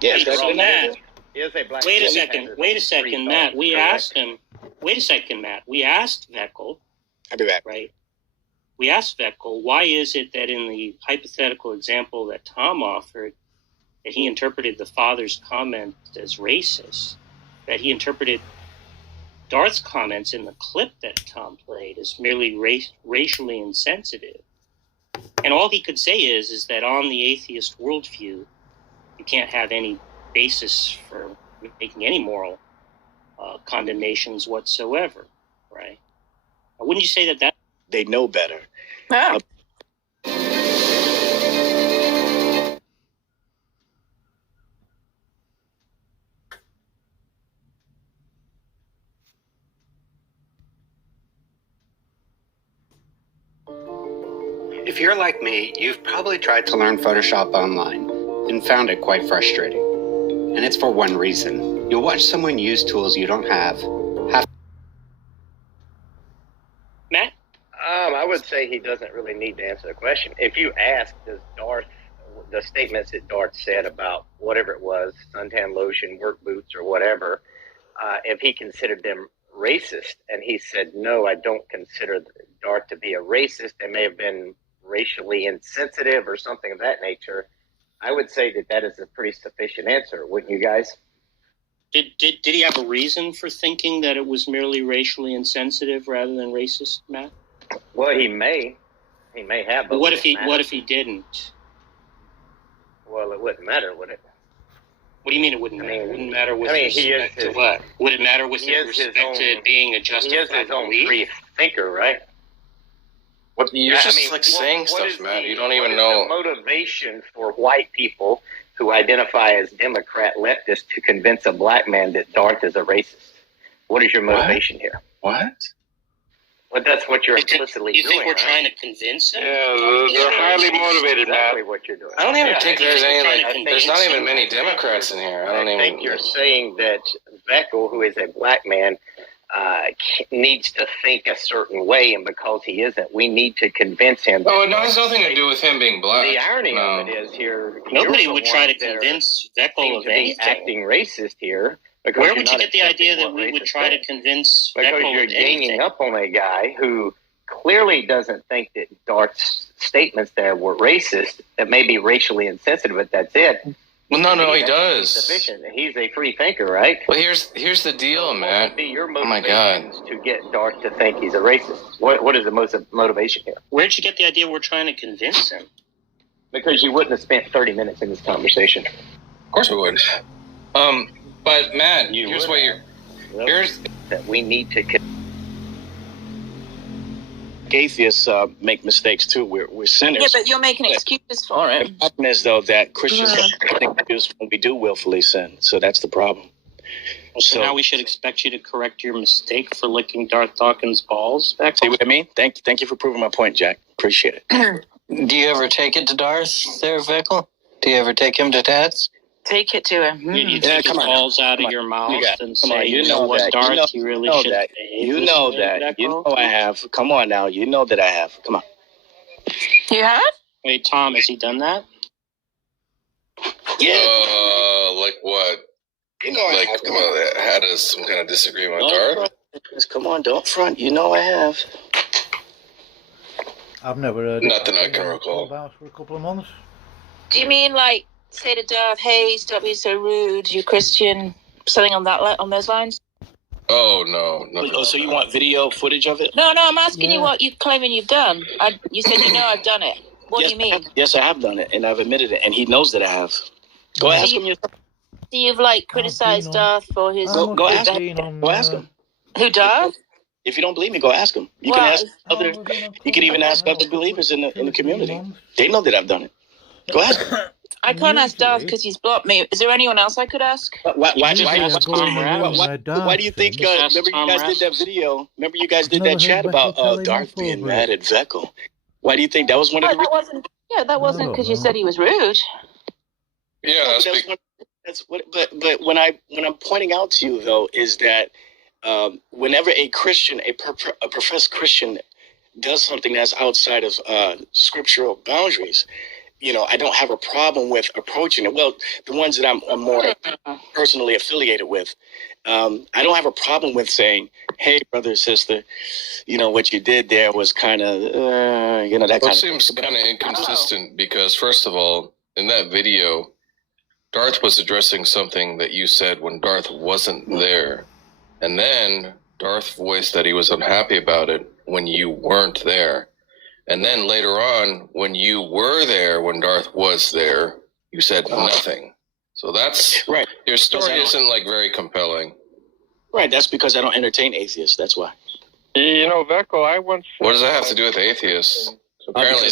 Yeah, Wait, so Matt, wait a second, Matt. We asked him. Wait a second, Matt. We asked Veckel. I'll be back. Right. We asked Veckel, why is it that in the hypothetical example that Tom offered, that he interpreted the father's comment as racist, that he interpreted Darth's comments in the clip that Tom played as merely racially insensitive. And all he could say is that on the atheist worldview, you can't have any basis for making any moral condemnations whatsoever, right? Wouldn't you say that they know better? Yeah. If you're like me, you've probably tried to learn Photoshop online and found it quite frustrating. And it's for one reason. You'll watch someone use tools you don't have. Matt? I would say he doesn't really need to answer the question. If you ask, does Darth, the statements that Darth said about whatever it was, suntan lotion, work boots, or whatever, if he considered them racist, and he said, no, I don't consider Darth to be a racist, they may have been racially insensitive or something of that nature, I would say that is a pretty sufficient answer, wouldn't you guys? Did he have a reason for thinking that it was merely racially insensitive rather than racist, Matt? Well, he may have. But what if he didn't? Well, it wouldn't matter, would it? What do you mean it wouldn't matter? It wouldn't matter with respect to what? Would it matter with respect to it being a justified He is his own belief? free thinker, right? What you're saying stuff, Matt. You don't even know. What is the motivation for white people who identify as Democrat leftists to convince a black man that Darth is a racist? What is your motivation here? What? Well, that's what you're implicitly doing. You think we're trying to convince him? Yeah, they're highly motivated, exactly Matt. what you're doing. I don't even think there's any. There's not even many Democrats in here. I think you're saying that Veckel, who is a black man, needs to think a certain way, and because he isn't, we need to convince him. Oh, it has nothing to do with him being black. The irony of it is here. Nobody would try to convince Veckel of anything. Acting racist here. Where would you get the idea that we would try to convince Veckel of anything? Because you're ganging up on a guy who clearly doesn't think that Darth's statements there were racist, that may be racially insensitive, but that's it. Well, no, he does. Sufficient. He's a free thinker, right? Well, here's the deal, Matt. Oh my God! To get Darth to think he's a racist. What is the motivation here? Where'd you get the idea we're trying to convince him? Because you wouldn't have spent 30 minutes in this conversation. Of course we would. But Matt, here's that we need to. Atheists make mistakes too. We're sinners. Yeah, but you're making excuses for it. The problem is, though, that Christians don't think when we do willfully sin. So that's the problem. So now we should expect you to correct your mistake for licking Darth Dawkins' balls back. See what I mean? Thank you for proving my point, Jack. Appreciate it. Do you ever take it to Darth there, Veckel? Do you ever take him to task? Take it to him. You take the balls out of your mouth and say, you know what, that. Darth, you really should that. You know that. You know I have. Come on now. You know that I have. Come on. You have? Wait, Tom, has he done that? Yeah. Like what? You know I have. Come on, had some kind of disagreement with Darth? Come on, don't front. You know I have. I've never heard nothing I can recall about for a couple of months. Do you mean like say to Darth, "Hey, stop being so rude. You're Christian." Something on those lines. Oh no. Oh, so you want video footage of it? No, I'm asking you what you're claiming you've done. You said I've done it. What do you mean? Yes, I have done it, and I've admitted it, and he knows that I have. Go ask him yourself. So you've criticized Darth for his. Go ask him. Go ask him. Who, Darth? If you don't believe me, go ask him. You can ask other. You can even ask other believers in the community. They know that I've done it. Go ask him. I can't ask Darth because he's blocked me. Is there anyone else I could ask? Why do you think? Remember you guys did that video? Remember you guys did that chat about Darth being mad at Veckel? Why do you think that was one of the? That wasn't because you said he was rude. Yeah, that's what. But when I'm pointing out to you though is that whenever a Christian, a professed Christian, does something that's outside of scriptural boundaries, I don't have a problem with approaching it. Well, the ones that I'm more personally affiliated with, I don't have a problem with saying, "Hey, brother, sister, what you did there was kind of, that kind of." Seems kind of inconsistent because, first of all, in that video, Darth was addressing something that you said when Darth wasn't there, and then Darth voiced that he was unhappy about it when you weren't there. And then later on, when you were there, when Darth was there, you said nothing. So that's right. Your story isn't very compelling. Right. That's because I don't entertain atheists. That's why. Vecco, I once. What does that have to do with atheists? Apparently,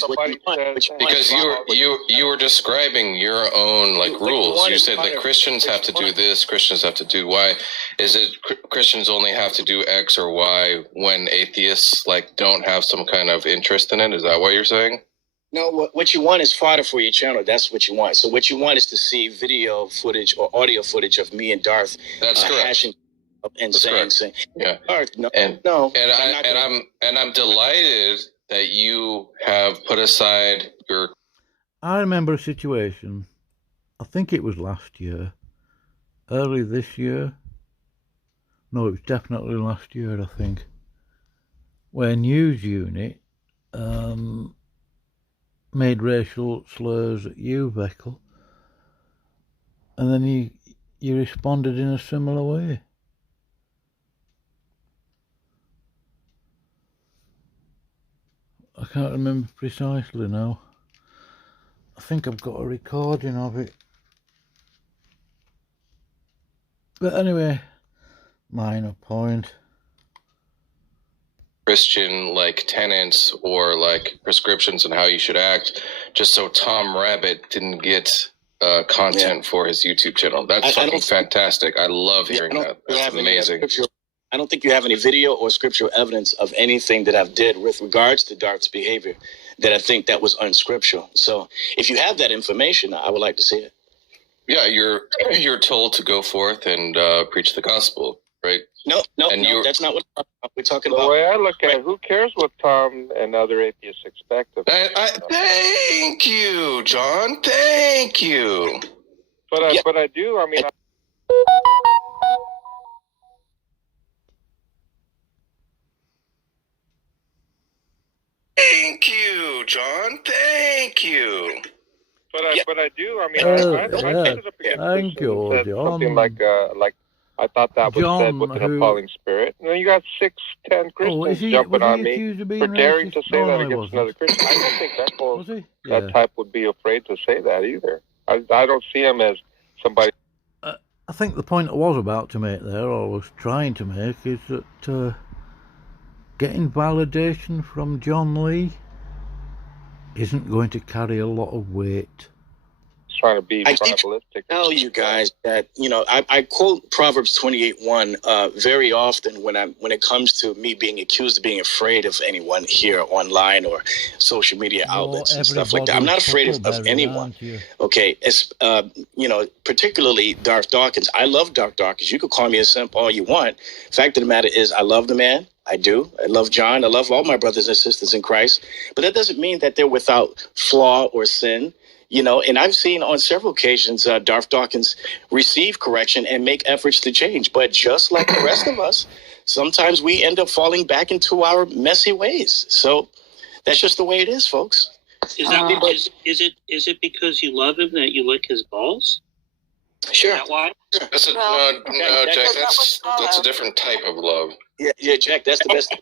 because you were describing your own rules. You said that Christians have to do this, Christians have to do Y. Is it Christians only have to do X or Y when atheists don't have some kind of interest in it? Is that what you're saying? No, what you want is fodder for your channel. That's what you want. So what you want is to see video footage or audio footage of me and Darth. That's correct. Hashing and saying, yeah, Darth, no, and I'm delighted that you have put aside your... I remember a situation, I think it was last year, early this year. No, it was definitely last year, I think, where News Unit made racial slurs at you, Veckel, and then you responded in a similar way. I can't remember precisely now. I think I've got a recording of it. But anyway, minor point. Christian tenets or prescriptions on how you should act, just so Tom Rabbit didn't get content for his YouTube channel. That's fucking fantastic. I love hearing that. That's amazing. I don't think you have any video or scriptural evidence of anything that I've did with regards to Darth's behavior that I think that was unscriptural. So if you have that information, I would like to see it. Yeah, you're told to go forth and preach the gospel, right? No, that's not what we're talking about. The way I look at it, who cares what Tom and other atheists expect of us? Thank you, John. Thank you. But I do. I mean. Thank you, John. Thank you. But I do. I mean, I stood up against thank you, said John. something like I thought that was John, said with an appalling spirit. And then you got 6-10 Christians jumping on me for daring to say that against another Christian. I don't think that type would be afraid to say that either. I don't see him as somebody. I think the point I was about to make there, or was trying to make, is that getting validation from John Lee isn't going to carry a lot of weight. Trying to be tribalistic. I tell you guys that I quote Proverbs 28:1 very often when it comes to me being accused of being afraid of anyone here online or social media outlets and stuff like that. I'm not afraid of anyone. Okay, it's particularly Darth Dawkins. I love Darth Dawkins. You could call me a simp all you want. Fact of the matter is, I love the man. I do. I love John. I love all my brothers and sisters in Christ. But that doesn't mean that they're without flaw or sin. And I've seen on several occasions Darth Dawkins receive correction and make efforts to change. But just like the rest of us, sometimes we end up falling back into our messy ways. So that's just the way it is, folks. Is it because you love him that you lick his balls? Sure. Is that why? That's no, Jack. That's a different type of love. Yeah, Jack. That's the best.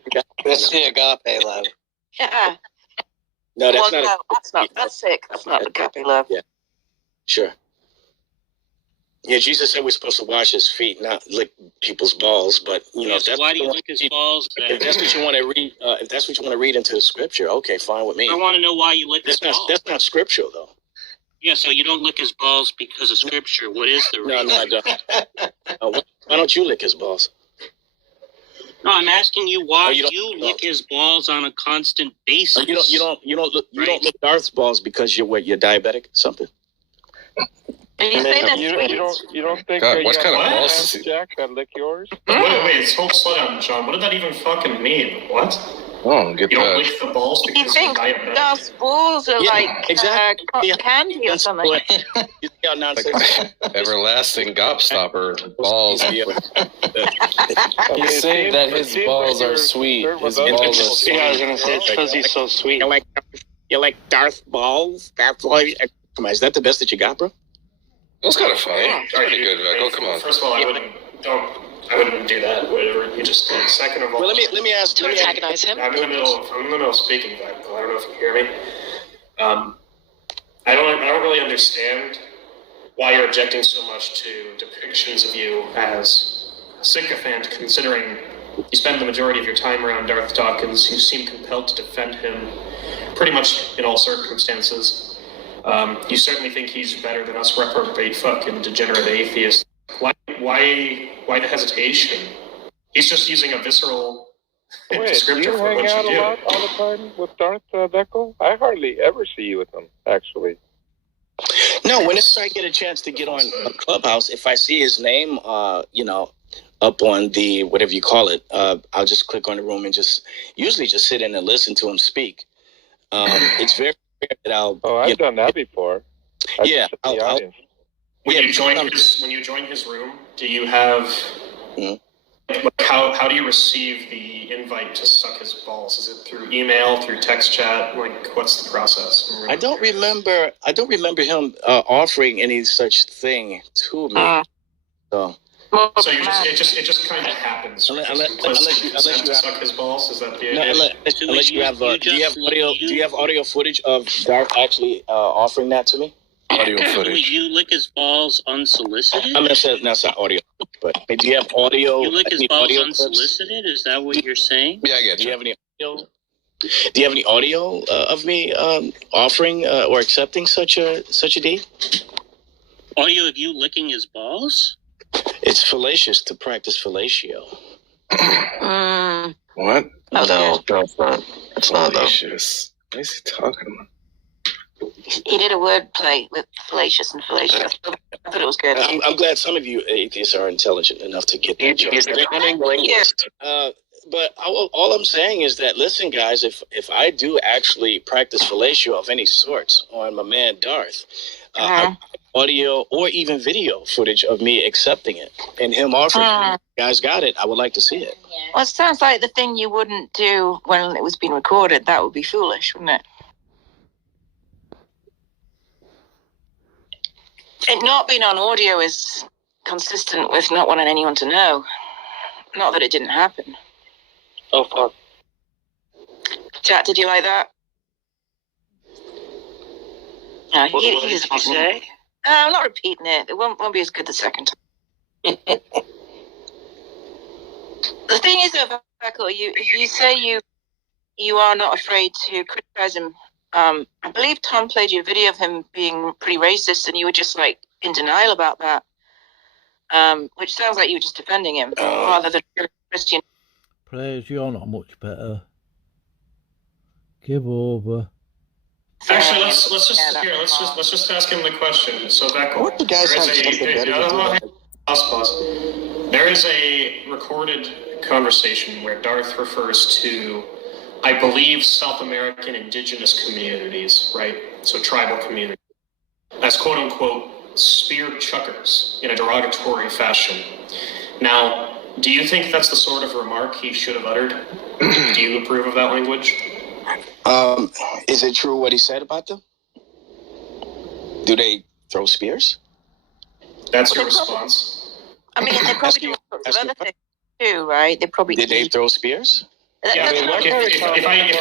That's the agape love. Yeah. No, that's not. That's not. That's sick. That's not agape love. Yeah. Sure. Yeah, Jesus said we're supposed to wash his feet, not lick people's balls. But if that's why do you lick his balls? If that's what you want to read, if that's what you want to read into the scripture, okay, fine with me. I want to know why you lick his balls. That's not scriptural, though. Yeah, so you don't lick his balls because of scripture. What is the reason? No, I don't. Why don't you lick his balls? No, I'm asking you why you lick his balls on a constant basis. You don't lick Darth's balls because you're diabetic or something. And you say that's you don't think God, what kind of balls, Jack, that lick yours? Wait, slow down, John. What did that even fucking mean? What? Oh, get You don't that. lick the balls You because think Darth's balls are like exactly. cotton candy or something? You see how nonsense? Everlasting gobstopper balls. I mean, He's saying that his balls are sweet. His balls are sweet. Yeah, I was gonna say it's because he's so sweet. You like Darth balls? That's why. Come on, is that the best that you got, bro? It was kind of funny. Pretty good, Veckel. Come on. First of all, I wouldn't do that. Whatever you just did. Second of all, Well, let me ask. To antagonize him? I'm in the middle of speaking, Veckel. I don't know if you can hear me. I don't really understand why you're objecting so much to depictions of you as a sycophant, considering you spend the majority of your time around Darth Dawkins. You seem compelled to defend him pretty much in all circumstances. You certainly think he's better than us reprobate fucking degenerate atheists. Why the hesitation? He's just using a visceral descriptor do you for hang what out you a do. lot all the time with Darth Veckel? I hardly ever see you with him, actually. No, whenever I get a chance to get on a Clubhouse, if I see his name, up on the whatever you call it, I'll just click on the room and usually just sit in and listen to him speak. It's very rare that I'll. Oh, I've done that before. When you join his room, do you have? How do you receive the invite to suck his balls? Is it through email, through text chat? Like, what's the process? I don't remember him offering any such thing to me. So it just kind of happens. Unless you suck his balls, is that the idea? Unless you have do you have audio footage of Darth actually offering that to me? Audio footage. You lick his balls unsolicited? I'm gonna say that's not audio, but do you have audio? You lick his balls audio unsolicited? Clips? Is that what you're saying? Yeah, I get you. Do you have any audio? Do you have any audio of me offering or accepting such a deed? Audio of you licking his balls? It's fallacious to practice fellatio. What? No, it's not fallacious. What is he talking about? He did a word play with fallacious and fallacious. I thought it was good. I'm glad some of you atheists are intelligent enough to get that joke. But all I'm saying is that, listen, guys, if I do actually practice fellatio of any sort on my man Darth, audio or even video footage of me accepting it and him offering it, you guys got it, I would like to see it. Well, it sounds like the thing you wouldn't do when it was being recorded. That would be foolish, wouldn't it? It not being on audio is consistent with not wanting anyone to know. Not that it didn't happen. Oh, fuck. Chat, did you like that? No, What did you say? I'm not repeating it. It won't be as good the second time. The thing is, though, Veckel, if you say you are not afraid to criticize him, I believe Tom played you a video of him being pretty racist, and you were just like in denial about that, which sounds like you were just defending him rather than Christian. Praise, you're not much better. Give over. Actually, let's just ask him the question. So Veckel, What the guys have something better to do? Pause. There is a recorded conversation where Darth refers to, I believe, South American indigenous communities, right? So tribal communities, as quote unquote spear chuckers in a derogatory fashion. Now, do you think that's the sort of remark he should have uttered? Do you approve of that language? Is it true what he said about them? Do they throw spears? That's your response. I mean, they probably do lots of other things too, right? They probably did. They throw spears? Yeah, I mean, if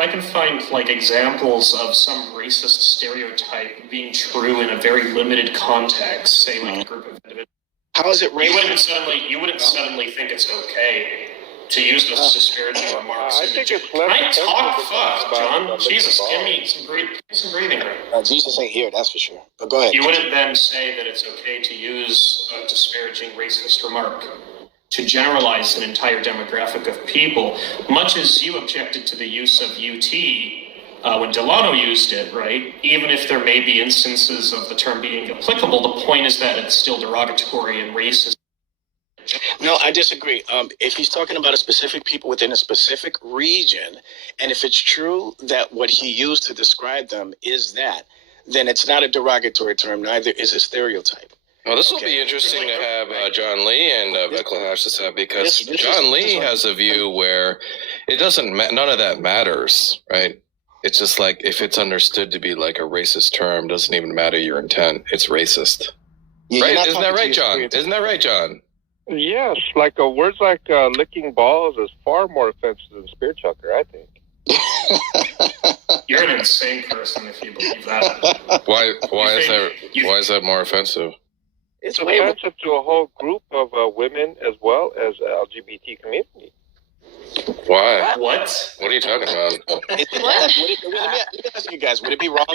I can find like examples of some racist stereotype being true in a very limited context, say like a group of individuals. How is it racist? You wouldn't suddenly think it's okay to use those disparaging remarks. I think it's Can I talk? Fuck, John. Jesus, give me some breathing room. Jesus ain't here, that's for sure. But go ahead. You wouldn't then say that it's okay to use a disparaging racist remark to generalize an entire demographic of people, much as you objected to the use of UT when Delano used it, right? Even if there may be instances of the term being applicable, the point is that it's still derogatory and racist. No, I disagree. If he's talking about a specific people within a specific region, and if it's true that what he used to describe them is that, then it's not a derogatory term. Neither is a stereotype. Well, this will be interesting to have John Lee and Vekla hash this out, because John Lee has a view where it doesn't none of that matters, right? It's just like if it's understood to be like a racist term, doesn't even matter your intent. It's racist, right? Isn't that right, John? Isn't that right, John? Yes, like words like licking balls is far more offensive than spear chucker, I think. You're an insane person if you believe that. Why is that more offensive? It's offensive to a whole group of women as well as LGBT community. Why? What? What are you talking about? Let me ask you guys: would it be wrong?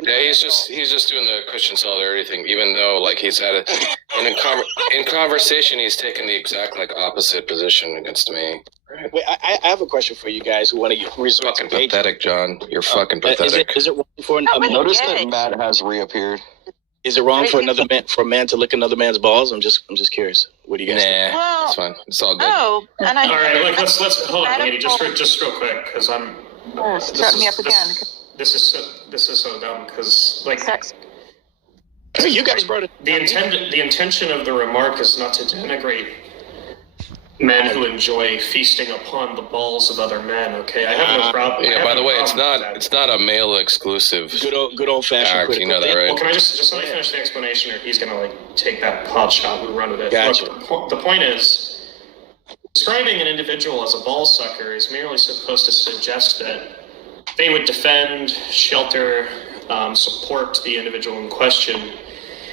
Yeah, he's just doing the Christian solidarity thing. Even though like he's had it, and in conversation, he's taken the exact like opposite position against me. Wait, I have a question for you guys who want to resort fucking to pathetic, John. You're fucking pathetic. Is it wrong for notice that Matt has reappeared? Is it wrong for a man to lick another man's balls? I'm just curious. What do you guys think? Well, it's fine. It's all good. Oh, and all right, look, let's hold on, Katie, just real quick, because I'm. Start me up again. This is so dumb, because like. You guys brought it. The intention of the remark is not to denigrate men who enjoy feasting upon the balls of other men. Okay, I have no problem. Yeah. By the way, it's not a male exclusive. Good old fashioned. You know that, right? Well, can I just let me finish the explanation, or he's gonna like take that pot shot and run with it. Gotcha. Look, the point is, describing an individual as a ball sucker is merely supposed to suggest that they would defend, shelter, support the individual in question,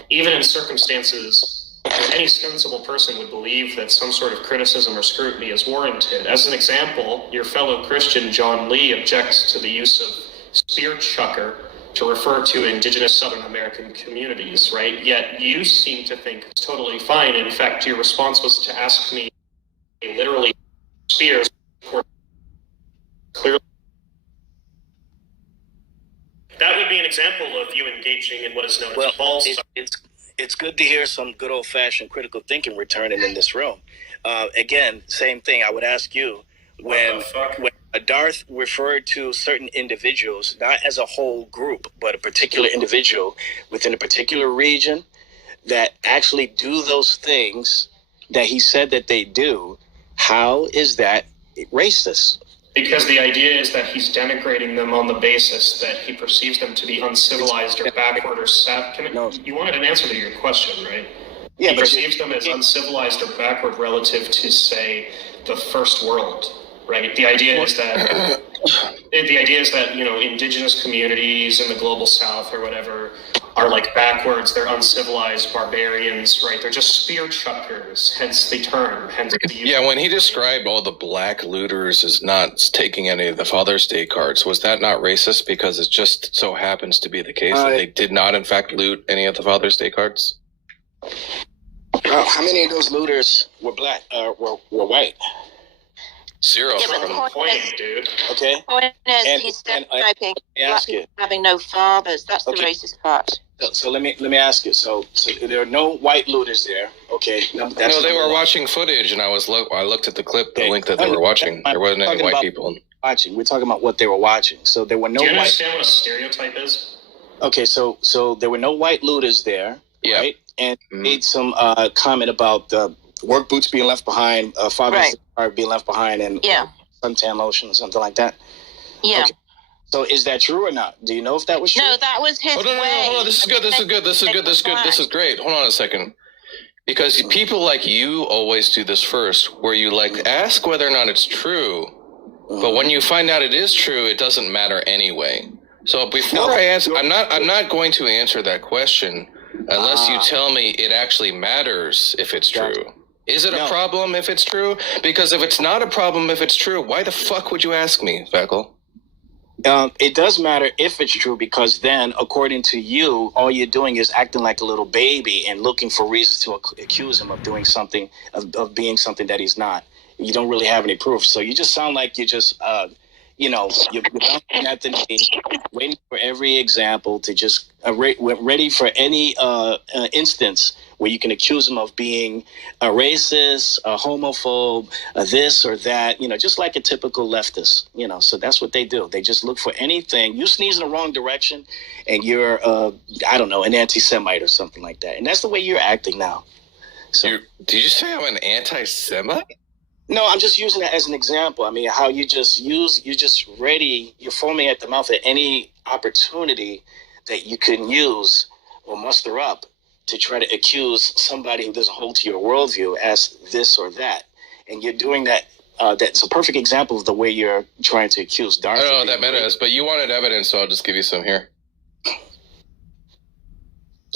even in circumstances where any sensible person would believe that some sort of criticism or scrutiny is warranted. As an example, your fellow Christian John Lee objects to the use of spear chucker to refer to indigenous Southern American communities, right? Yet you seem to think it's totally fine. In fact, your response was to ask me literally spears. Clearly, that would be an example of you engaging in what is known as balls. It's good to hear some good old fashioned critical thinking returning in this room. Again, same thing. I would ask you when Darth referred to certain individuals, not as a whole group, but a particular individual within a particular region that actually do those things that he said that they do. How is that racist? Because the idea is that he's denigrating them on the basis that he perceives them to be uncivilized or backward or You wanted an answer to your question, right? Yeah, he perceives them as uncivilized or backward relative to, say, the first world, right? The idea is that indigenous communities in the global south or whatever are like backwards, they're uncivilized barbarians, right? They're just spear chuckers, hence the term, hence the use. Yeah, when he described all the black looters as not taking any of the Father's Day cards, was that not racist because it just so happens to be the case that they did not in fact loot any of the Father's Day cards? How many of those looters were black, were white? Zero. Dude. Okay. The point is, he's stereotyping black people having no fathers. That's the racist part. So let me ask you. So there are no white looters there. Okay. No, they were watching footage, and I looked at the clip, the link that they were watching. There wasn't any white people watching. We're talking about what they were watching. So there were no. Do you understand what a stereotype is? Okay, so there were no white looters there, right? And made some comment about the work boots being left behind, Father's Day being left behind, and suntan lotion or something like that. Yeah. Okay. So is that true or not? Do you know if that was true? No, that was his way. Hold on. This is good. This is great. Hold on a second. Because people like you always do this first, where you like ask whether or not it's true, but when you find out it is true, it doesn't matter anyway. So before I answer, I'm not going to answer that question unless you tell me it actually matters if it's true. Is it a problem if it's true? Because if it's not a problem if it's true, why the fuck would you ask me, Vekla? It does matter if it's true, because then, according to you, all you're doing is acting like a little baby and looking for reasons to accuse him of doing something, of being something that he's not. You don't really have any proof. So you just sound like you're just, you're bouncing at the knee, waiting for every example to just ready for any instance where you can accuse them of being a racist, a homophobe, this or that, just like a typical leftist, So that's what they do. They just look for anything. You sneeze in the wrong direction and you're, an anti-Semite or something like that. And that's the way you're acting now. So, did you say I'm an anti-Semite? No, I'm just using that as an example. I mean, how you're foaming at the mouth at any opportunity that you can use or muster up to try to accuse somebody who doesn't hold to your worldview as this or that. And you're doing that. That's a perfect example of the way you're trying to accuse Darth. I don't know what that meant, but you wanted evidence, so I'll just give you some here.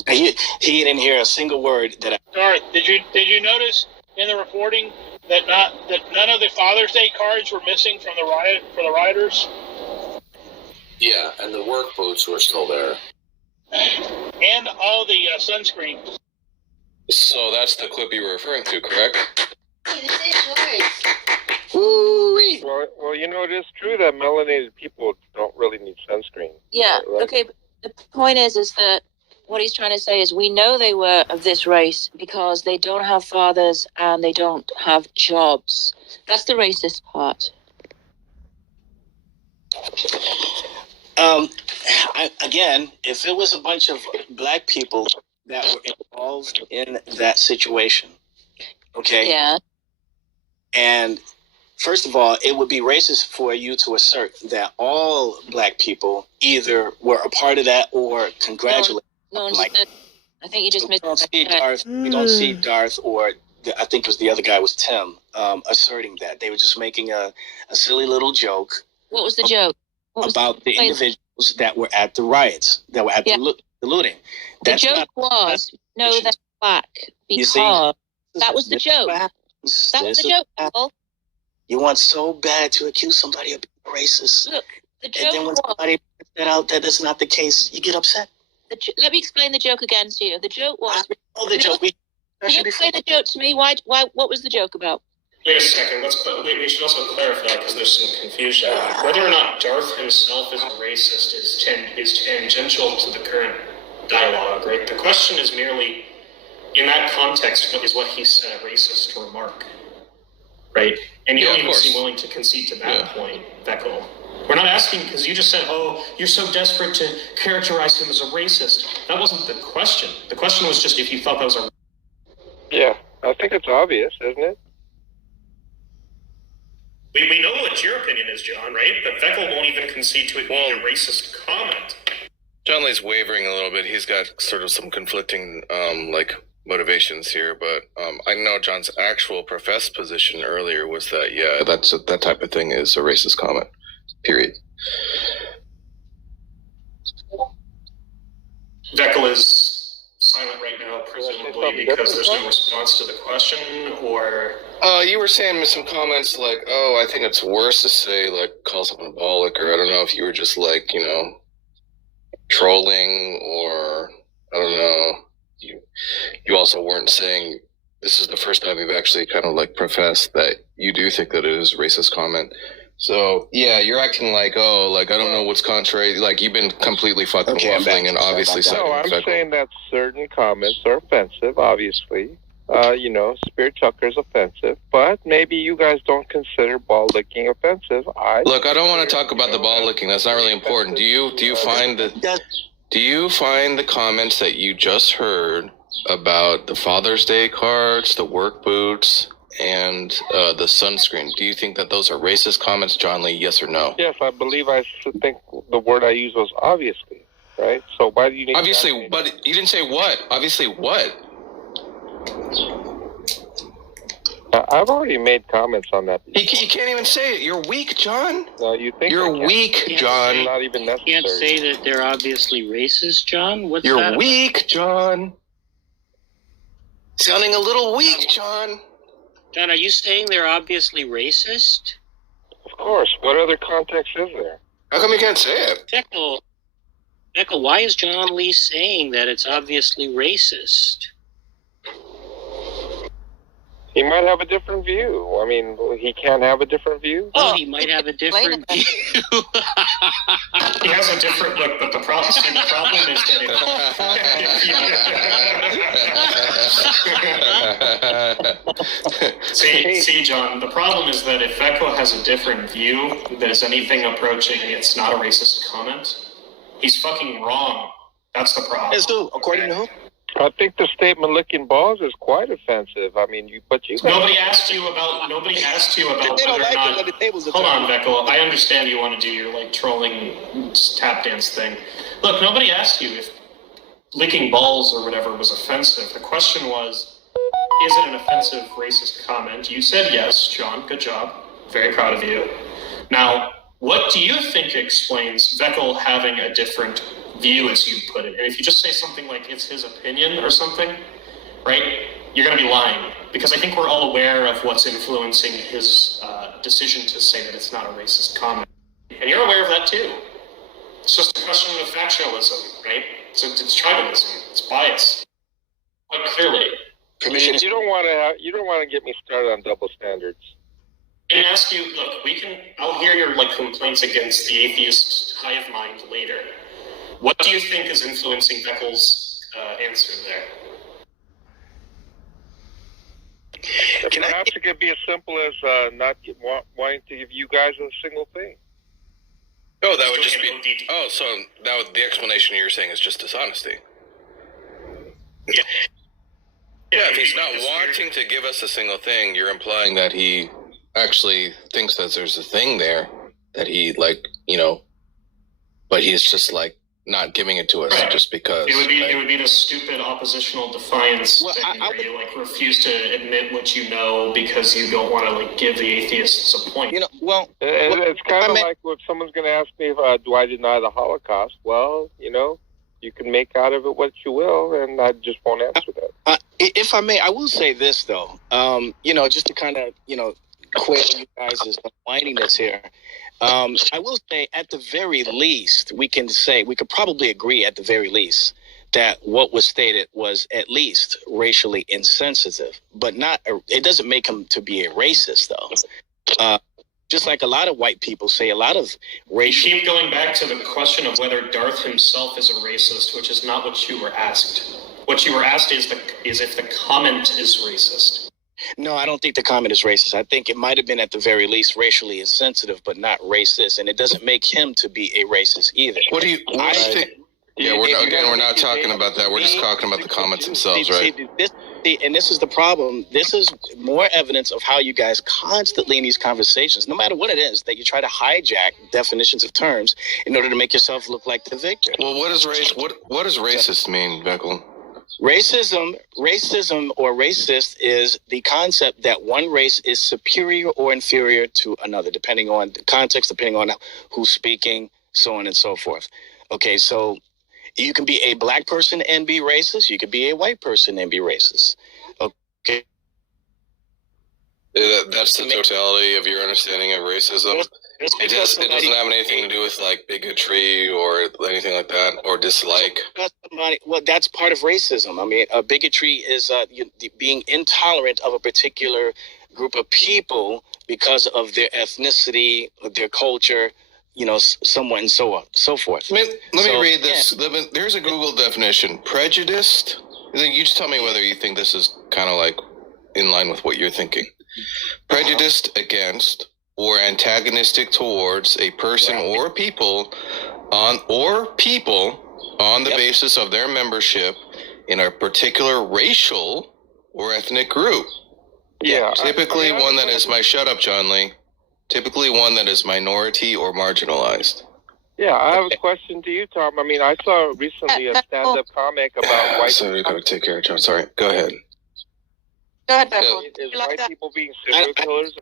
He didn't hear a single word that Darth, did you notice in the reporting that none of the Father's Day cards were missing from the rioters? Yeah, and the work boots were still there. And all the sunscreen. So that's the clip you were referring to, correct? Well, it is true that melanated people don't really need sunscreen. Yeah, right? okay, but the point is that what he's trying to say is we know they were of this race because they don't have fathers and they don't have jobs. That's the racist part. Again, if it was a bunch of black people that were involved in that situation, okay? Yeah. And first of all, it would be racist for you to assert that all black people either were a part of that or congratulate. No, I think you just missed. We don't see Darth or I think it was the other guy was Tim asserting that. They were just making a silly little joke. What was the joke? About the individuals that were at the riots, that were at the looting. The joke was, no, that's black. Because that was the joke. That was the joke, Paul. You want so bad to accuse somebody of being racist. Look, the joke and then when somebody points that out that is not the case, you get upset. Let me explain the joke again to you. The joke was... the joke. Can you explain the joke to me? Why? What was the joke about? Wait a second. We should also clarify because there's some confusion. Whether or not Darth himself is a racist is tangential to the current dialogue, right? The question is merely, in that context, is what he said a racist remark, right? And you don't even seem willing to concede to that point, Vekal. We're not asking because you just said, "Oh, you're so desperate to characterize him as a racist." That wasn't the question. The question was just if you thought that was a. Yeah, I think it's obvious, isn't it? We know what your opinion is, John, right? But Vekal won't even concede to it being a racist comment. John Lee's wavering a little bit. He's got sort of some conflicting, motivations here. But I know John's actual professed position earlier was that, that type of thing is a racist comment, period. Vekal is silent right now, presumably because there's no response to the question, or... You were saying some comments like, I think it's worse to say, call someone a bollock, or I don't know if you were just, trolling, or, I don't know. You also weren't saying, this is the first time you've actually kind of, professed that you do think that it is a racist comment. So, yeah, you're acting like, I don't know what's contrary. You've been completely fucking waffling and obviously No, I'm saying that certain comments are offensive, obviously. Spirit Tucker is offensive, but maybe you guys don't consider ball licking offensive. Look, I don't want to talk about the ball licking. That's not really important. Do you find the comments that you just heard about the Father's Day cards, the work boots, and the sunscreen, do you think that those are racist comments, John Lee? Yes or no? Yes, I believe I think the word I used was obviously, right? So why do you need obviously, but you didn't say what. Obviously what? I've already made comments on that. You can't even say it. You're weak, John. No, you think you're weak, John. Not even necessary. You can't say that they're obviously racist, John. What's you're that weak, about? John. Sounding a little weak, John. John, are you saying they're obviously racist? Of course. What other context is there? How come you can't say it? Vekal, why is John Lee saying that it's obviously racist? He might have a different view. I mean, he can't have a different view? Oh, he might have a different view. He has a different look, but the problem is that see, John, the problem is that if Veckel has a different view that is anything approaching it's not a racist comment, he's fucking wrong. That's the problem. So, according to who? I think the statement "licking balls" is quite offensive. I mean, nobody asked you about whether or not. Hold on, Veckel. I understand you want to do your trolling tap dance thing. Look, nobody asked you if licking balls or whatever was offensive. The question was, is it an offensive racist comment? You said yes, John. Good job. Very proud of you. Now, what do you think explains Veckel having a different view, as you put it? And if you just say something like it's his opinion or something, right, you're going to be lying. Because I think we're all aware of what's influencing his decision to say that it's not a racist comment. And you're aware of that too. It's just a question of factionalism, right? So it's tribalism. It's bias. Quite clearly. You don't want to get me started on double standards. And ask you, look, I'll hear your complaints against the atheist hive mind later. What do you think is influencing Veckel's answer there? Perhaps it could be as simple as not wanting to give you guys a single thing. Oh, that would just be. Oh, so the explanation you're saying is just dishonesty. Yeah. Yeah, if he's not wanting to give us a single thing, you're implying that he actually thinks that there's a thing there that he but he's just not giving it to us just because. It would be the stupid oppositional defiance thing where you refuse to admit what you know because you don't want to give the atheists a point. It's kind of like if someone's going to ask me if do I deny the Holocaust. Well, you can make out of it what you will, and I just won't answer that. If I may, I will say this though. Just to kind of quell you guys' whininess here. I will say, at the very least, we could probably agree at the very least that what was stated was at least racially insensitive, but it doesn't make him to be a racist, though. Just like a lot of white people say, a lot of racial... You keep going back to the question of whether Darth himself is a racist, which is not what you were asked. What you were asked is if the comment is racist. No, I don't think the comment is racist. I think it might have been at the very least racially insensitive, but not racist, and it doesn't make him to be a racist either. What do you think? Yeah, we're not talking about that. We're just talking about the comments themselves, right? This is the problem. This is more evidence of how you guys constantly in these conversations, no matter what it is, that you try to hijack definitions of terms in order to make yourself look like the victor. Well, what does racist mean, Veckel? Racism or racist is the concept that one race is superior or inferior to another, depending on the context, depending on who's speaking, so on and so forth. Okay, so you can be a black person and be racist. You could be a white person and be racist. Okay. That's the totality of your understanding of racism? It doesn't have anything to do with bigotry or anything like that, or dislike. Well, that's part of racism. I mean, bigotry is being intolerant of a particular group of people because of their ethnicity, their culture, somewhat and so forth. Let me read this. Yeah. There's a Google definition. Prejudiced. You just tell me whether you think this is kind of in line with what you're thinking. Prejudiced against or antagonistic towards a person or people on the basis of their membership in a particular racial or ethnic group. Yeah. Typically one that is shut up, John Lee. Typically one that is minority or marginalized. Yeah, I have a question to you, Tom. I mean, I saw recently a stand-up comic about white... Sorry, you gotta take care of John. Sorry, go ahead. Go ahead, Beckle. Is white people being serial killers?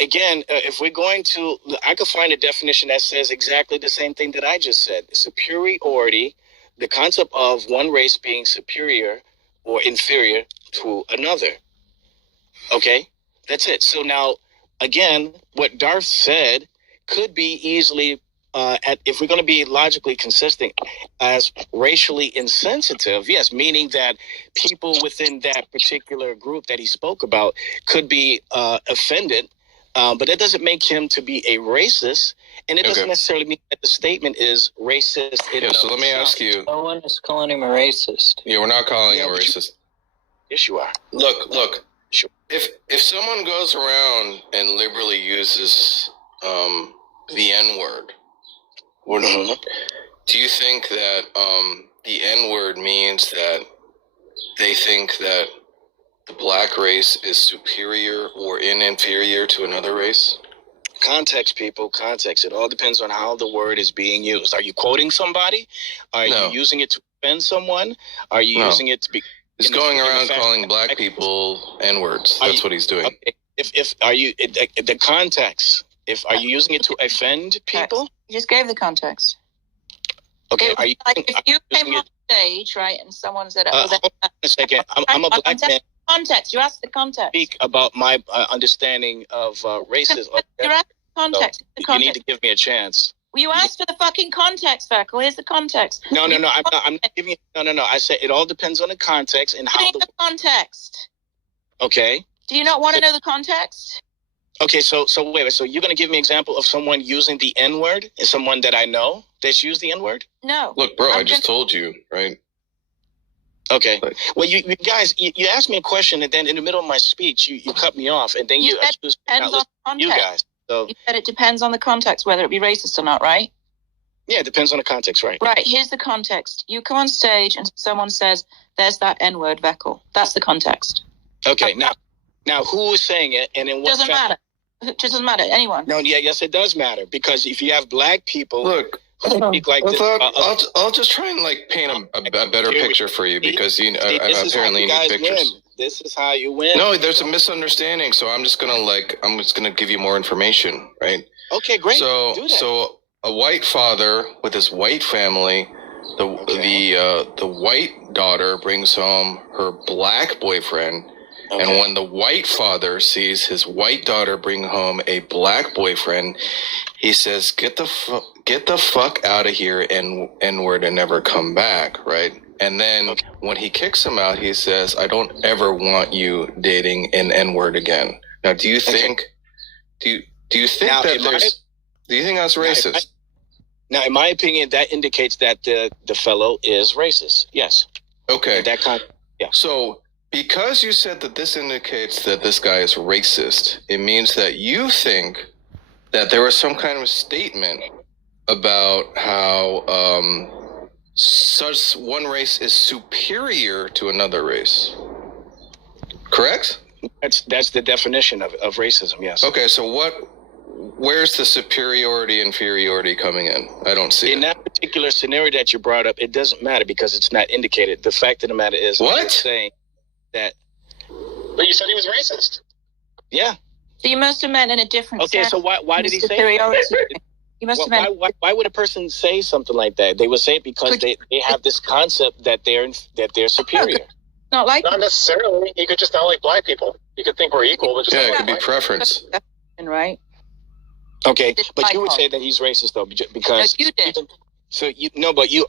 Again, if we're going to, I could find a definition that says exactly the same thing that I just said. Superiority, the concept of one race being superior or inferior to another. Okay, that's it. So now, again, what Darth said could be easily if we're going to be logically consistent, as racially insensitive, yes, meaning that people within that particular group that he spoke about could be offended, but that doesn't make him to be a racist, and it doesn't necessarily mean that the statement is racist. So let me ask you. No one is calling him a racist. Yeah, we're not calling him a racist. Yes, you are. Look. Sure. If someone goes around and liberally uses the N-word, do you think that the N-word means that they think that the black race is superior or inferior to another race? Context, people, context. It all depends on how the word is being used. Are you quoting somebody? Are you using it to offend someone? Are you using it to be... He's going around calling black people N-words. That's what he's doing. Okay. If are you the context? Are you using it to offend people? You just gave the context. Okay. If you came on stage, right, and someone said, hold on a second. I'm a black man. Context. You asked the context. Speak about my understanding of racism. You're asking context. So you need to give me a chance. Well, you asked for the fucking context, Feckle. Here's the context. No. I'm not giving you. No. I said it all depends on the context and how the context. Okay. Do you not want to know the context? Okay, so wait. So you're going to give me an example of someone using the N-word? Is someone that I know that's used the N-word? No. Look, bro, I just told you, right? Okay. Well, you guys, you asked me a question, and then in the middle of my speech, you cut me off, and then you accused you guys. So, you said it depends on the context, whether it be racist or not, right? Yeah, it depends on the context, right? Right. Here's the context. You come on stage and someone says, "There's that N-word, Veckel." That's the context. Okay. Now, who is saying it, and in what? Doesn't matter. It doesn't matter. Anyone. No. Yeah. Yes, it does matter, because if you have black people, look. Speak like this, I'll just try and paint a better picture for you, because apparently you need pictures. Win. This is how you win. No, there's a misunderstanding, so I'm just gonna give you more information, right? Okay, great. So a white father with his white family, the white daughter brings home her black boyfriend, and when the white father sees his white daughter bring home a black boyfriend, he says, "Get the fuck out of here, and N-word, and never come back," right? And then when he kicks him out, he says, "I don't ever want you dating an N-word again." Now, do you think that's racist? Now, in my opinion, that indicates that the fellow is racist. Yes. Okay. Yeah. So, because you said that this indicates that this guy is racist, it means that you think that there was some kind of statement about how such one race is superior to another race. Correct? That's the definition of racism, yes. Okay, so where's the superiority, inferiority coming in? I don't see it. In that particular scenario that you brought up, it doesn't matter because it's not indicated. The fact of the matter is, what? Saying that. But you said he was racist. Yeah. So you must have meant in a different sense. Okay, so why did he say that? You must have meant. Why would a person say something like that? They would say it because they have this concept that they're superior. Not necessarily. You could just not like black people. You could think we're equal, but just it could be preference. Right. Okay, but you would say that he's racist though, because you did. So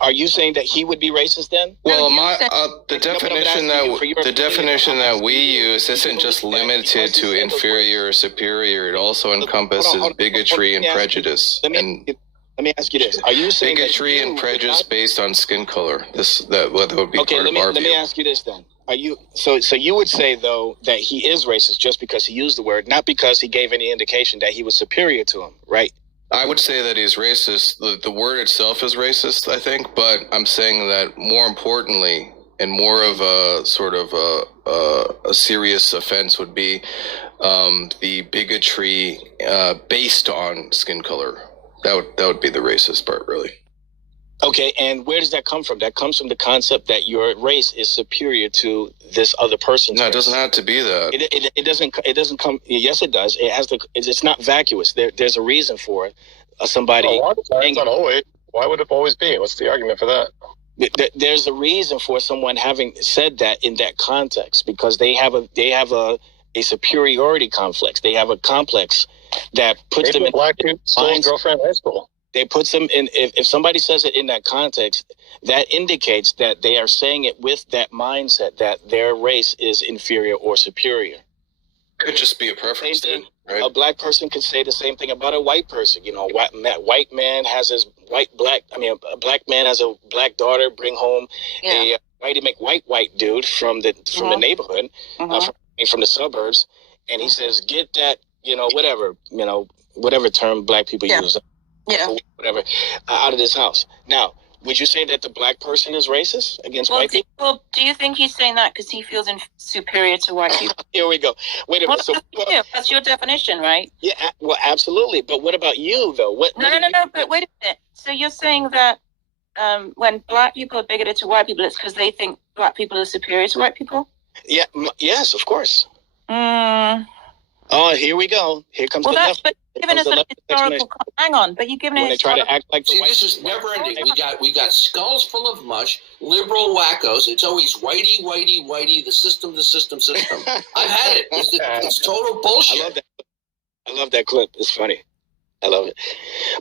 are you saying that he would be racist then? Well, the definition that we use isn't just limited to inferior or superior. It also encompasses bigotry and prejudice. Let me ask you this: are you saying bigotry and prejudice based on skin color? That would be part of our view. Let me ask you this then: are you so you would say though that he is racist just because he used the word, not because he gave any indication that he was superior to him, right? I would say that he's racist. The word itself is racist, I think, but I'm saying that more importantly and more of a sort of a serious offense would be the bigotry based on skin color. That would be the racist part, really. Okay, and where does that come from? That comes from the concept that your race is superior to this other person's. No, it doesn't have to be that. It doesn't come. Yes, it does. It has to. It's not vacuous. There's a reason for it. Somebody. It's not always. Why would it always be? What's the argument for that? There's a reason for someone having said that in that context, because they have a superiority complex. They have a complex that puts them in black dude stole his girlfriend in high school. They put some in. If somebody says it in that context, that indicates that they are saying it with that mindset that their race is inferior or superior. Could just be a preference thing, right? A black person could say the same thing about a white person. You know, white man has his a black man has a black daughter, bring home a white dude from the neighborhood, from the suburbs, and he says, get that, whatever term black people use, whatever, out of this house. Now, would you say that the black person is racist against white people? Well, do you think he's saying that because he feels superior to white people? Here we go. Wait a minute. That's your definition, right? Yeah, well, absolutely. But what about you, though? No. But wait a minute. So you're saying that when black people are bigoted to white people, it's because they think black people are superior to white people? Yeah. Yes, of course. Oh, here we go. Here comes but given us a historical. Hang on, but you've given when they try to act like. See, this is never ending. We got skulls full of mush, liberal wackos. It's always whitey, the system. I've had it. It's total bullshit. I love that clip. It's funny. I love it.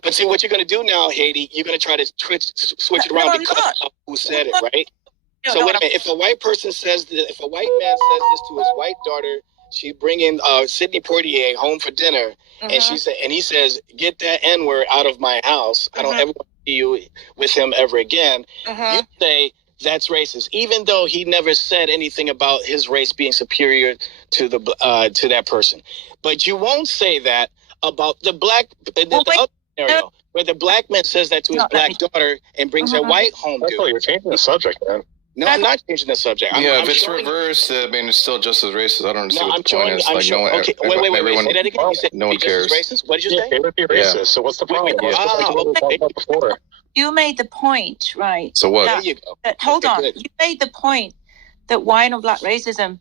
But see, what you're going to do now, Haiti, you're going to try to switch it around because of who said it, right? So wait a minute. If a white person says this, if a white man says this to his white daughter, she bringing Sidney Poitier home for dinner, and he says, "Get that N-word out of my house. I don't ever want to see you with him ever again." You say that's racist, even though he never said anything about his race being superior to to that person. But you won't say that about the black other scenario where the black man says that to his black daughter and brings her white home. You're changing the subject, man. No, I'm not changing the subject. If it's reversed, I mean, it's still just as racist. I don't understand what the point is. Wait. Say that again. You said no one cares. Racist? What did you say? It would be racist. So what's the problem? Before. You made the point, right? So what? There you go. Hold on. You made the point that white and black racism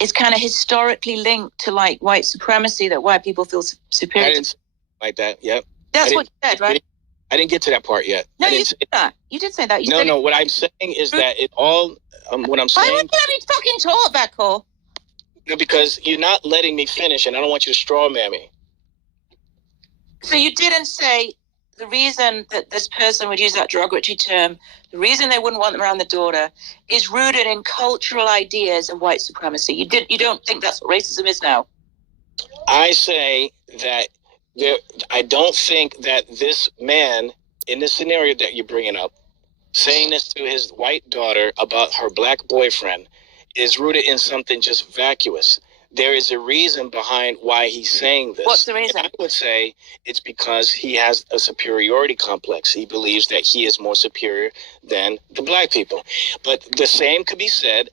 is kind of historically linked to like white supremacy, that white people feel superior. I didn't say like that. Yep. That's what you said, right? I didn't get to that part yet. No, you said that. You did say that. No. What I'm saying is that it all. What I'm saying. Why would you let me fucking talk, Beckel? No, because you're not letting me finish, and I don't want you to straw man me. So you didn't say the reason that this person would use that derogatory term, the reason they wouldn't want them around the daughter, is rooted in cultural ideas of white supremacy. You don't think that's what racism is now? I say that. I don't think that this man, in this scenario that you're bringing up, saying this to his white daughter about her black boyfriend, is rooted in something just vacuous. There is a reason behind why he's saying this. What's the reason? And I would say it's because he has a superiority complex. He believes that he is more superior than the black people. But the same could be said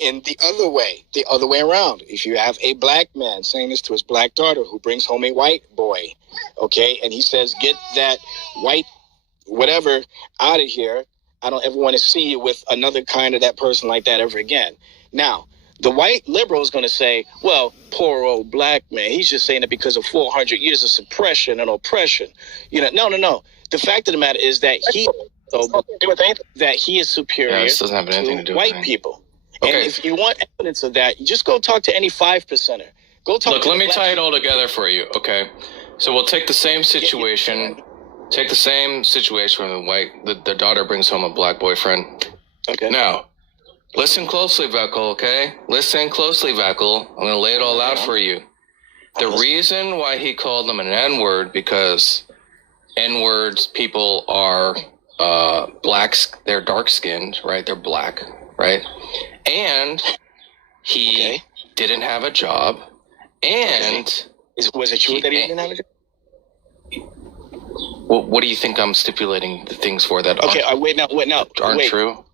in the other way around. If you have a black man saying this to his black daughter who brings home a white boy, okay, and he says, get that white whatever out of here. I don't ever want to see you with another kind of that person like that ever again. Now, the white liberal is going to say, well, poor old black man, he's just saying it because of 400 years of suppression and oppression. No. The fact of the matter is that he is superior to white people. Okay. And if you want evidence of that, you just go talk to any 5%er. Look, let me tie it all together for you. Okay. So we'll take the same situation. Take the same situation when the daughter brings home a black boyfriend. Okay. Now, listen closely, Veckel, okay? Listen closely, Veckel. I'm going to lay it all out for you. The reason why he called them an N-word, because N-words people are blacks, they're dark-skinned, right? They're black, right? And he didn't have a job, and... Was it true that he didn't have a job? Well, what do you think I'm stipulating the things for that aren't true?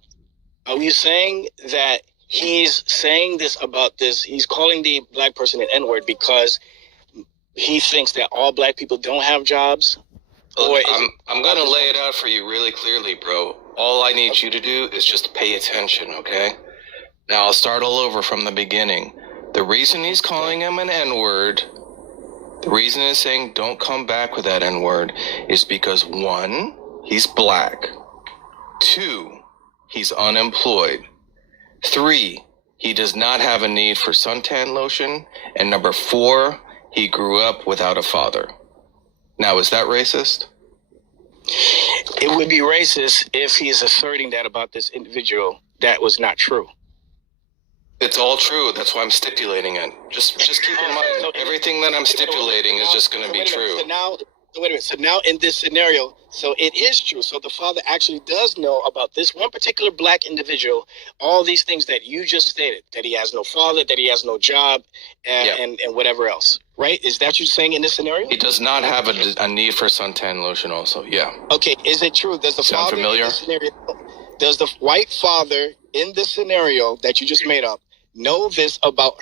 Are you saying that he's saying this about this? He's calling the black person an N-word because he thinks that all black people don't have jobs? Look, I'm going to lay it out for you really clearly, bro. All I need you to do is just pay attention, okay? Now, I'll start all over from the beginning. The reason he's calling him an N-word, the reason he's saying don't come back with that N-word is because 1, he's black. 2, he's unemployed. 3, he does not have a need for suntan lotion. And number 4, he grew up without a father. Now, is that racist? It would be racist if he is asserting that about this individual that was not true. It's all true. That's why I'm stipulating it. Just keep in mind, everything that I'm stipulating is just going to be true. Wait a minute. So now in this scenario, so it is true. So the father actually does know about this one particular black individual, all these things that you just stated, that he has no father, that he has no job, and whatever else, right? Is that what you're saying in this scenario? He does not have a need for suntan lotion also, yeah. Okay, is it true? Does the Sound father familiar? In this scenario, does the white father in this scenario that you just made up know this about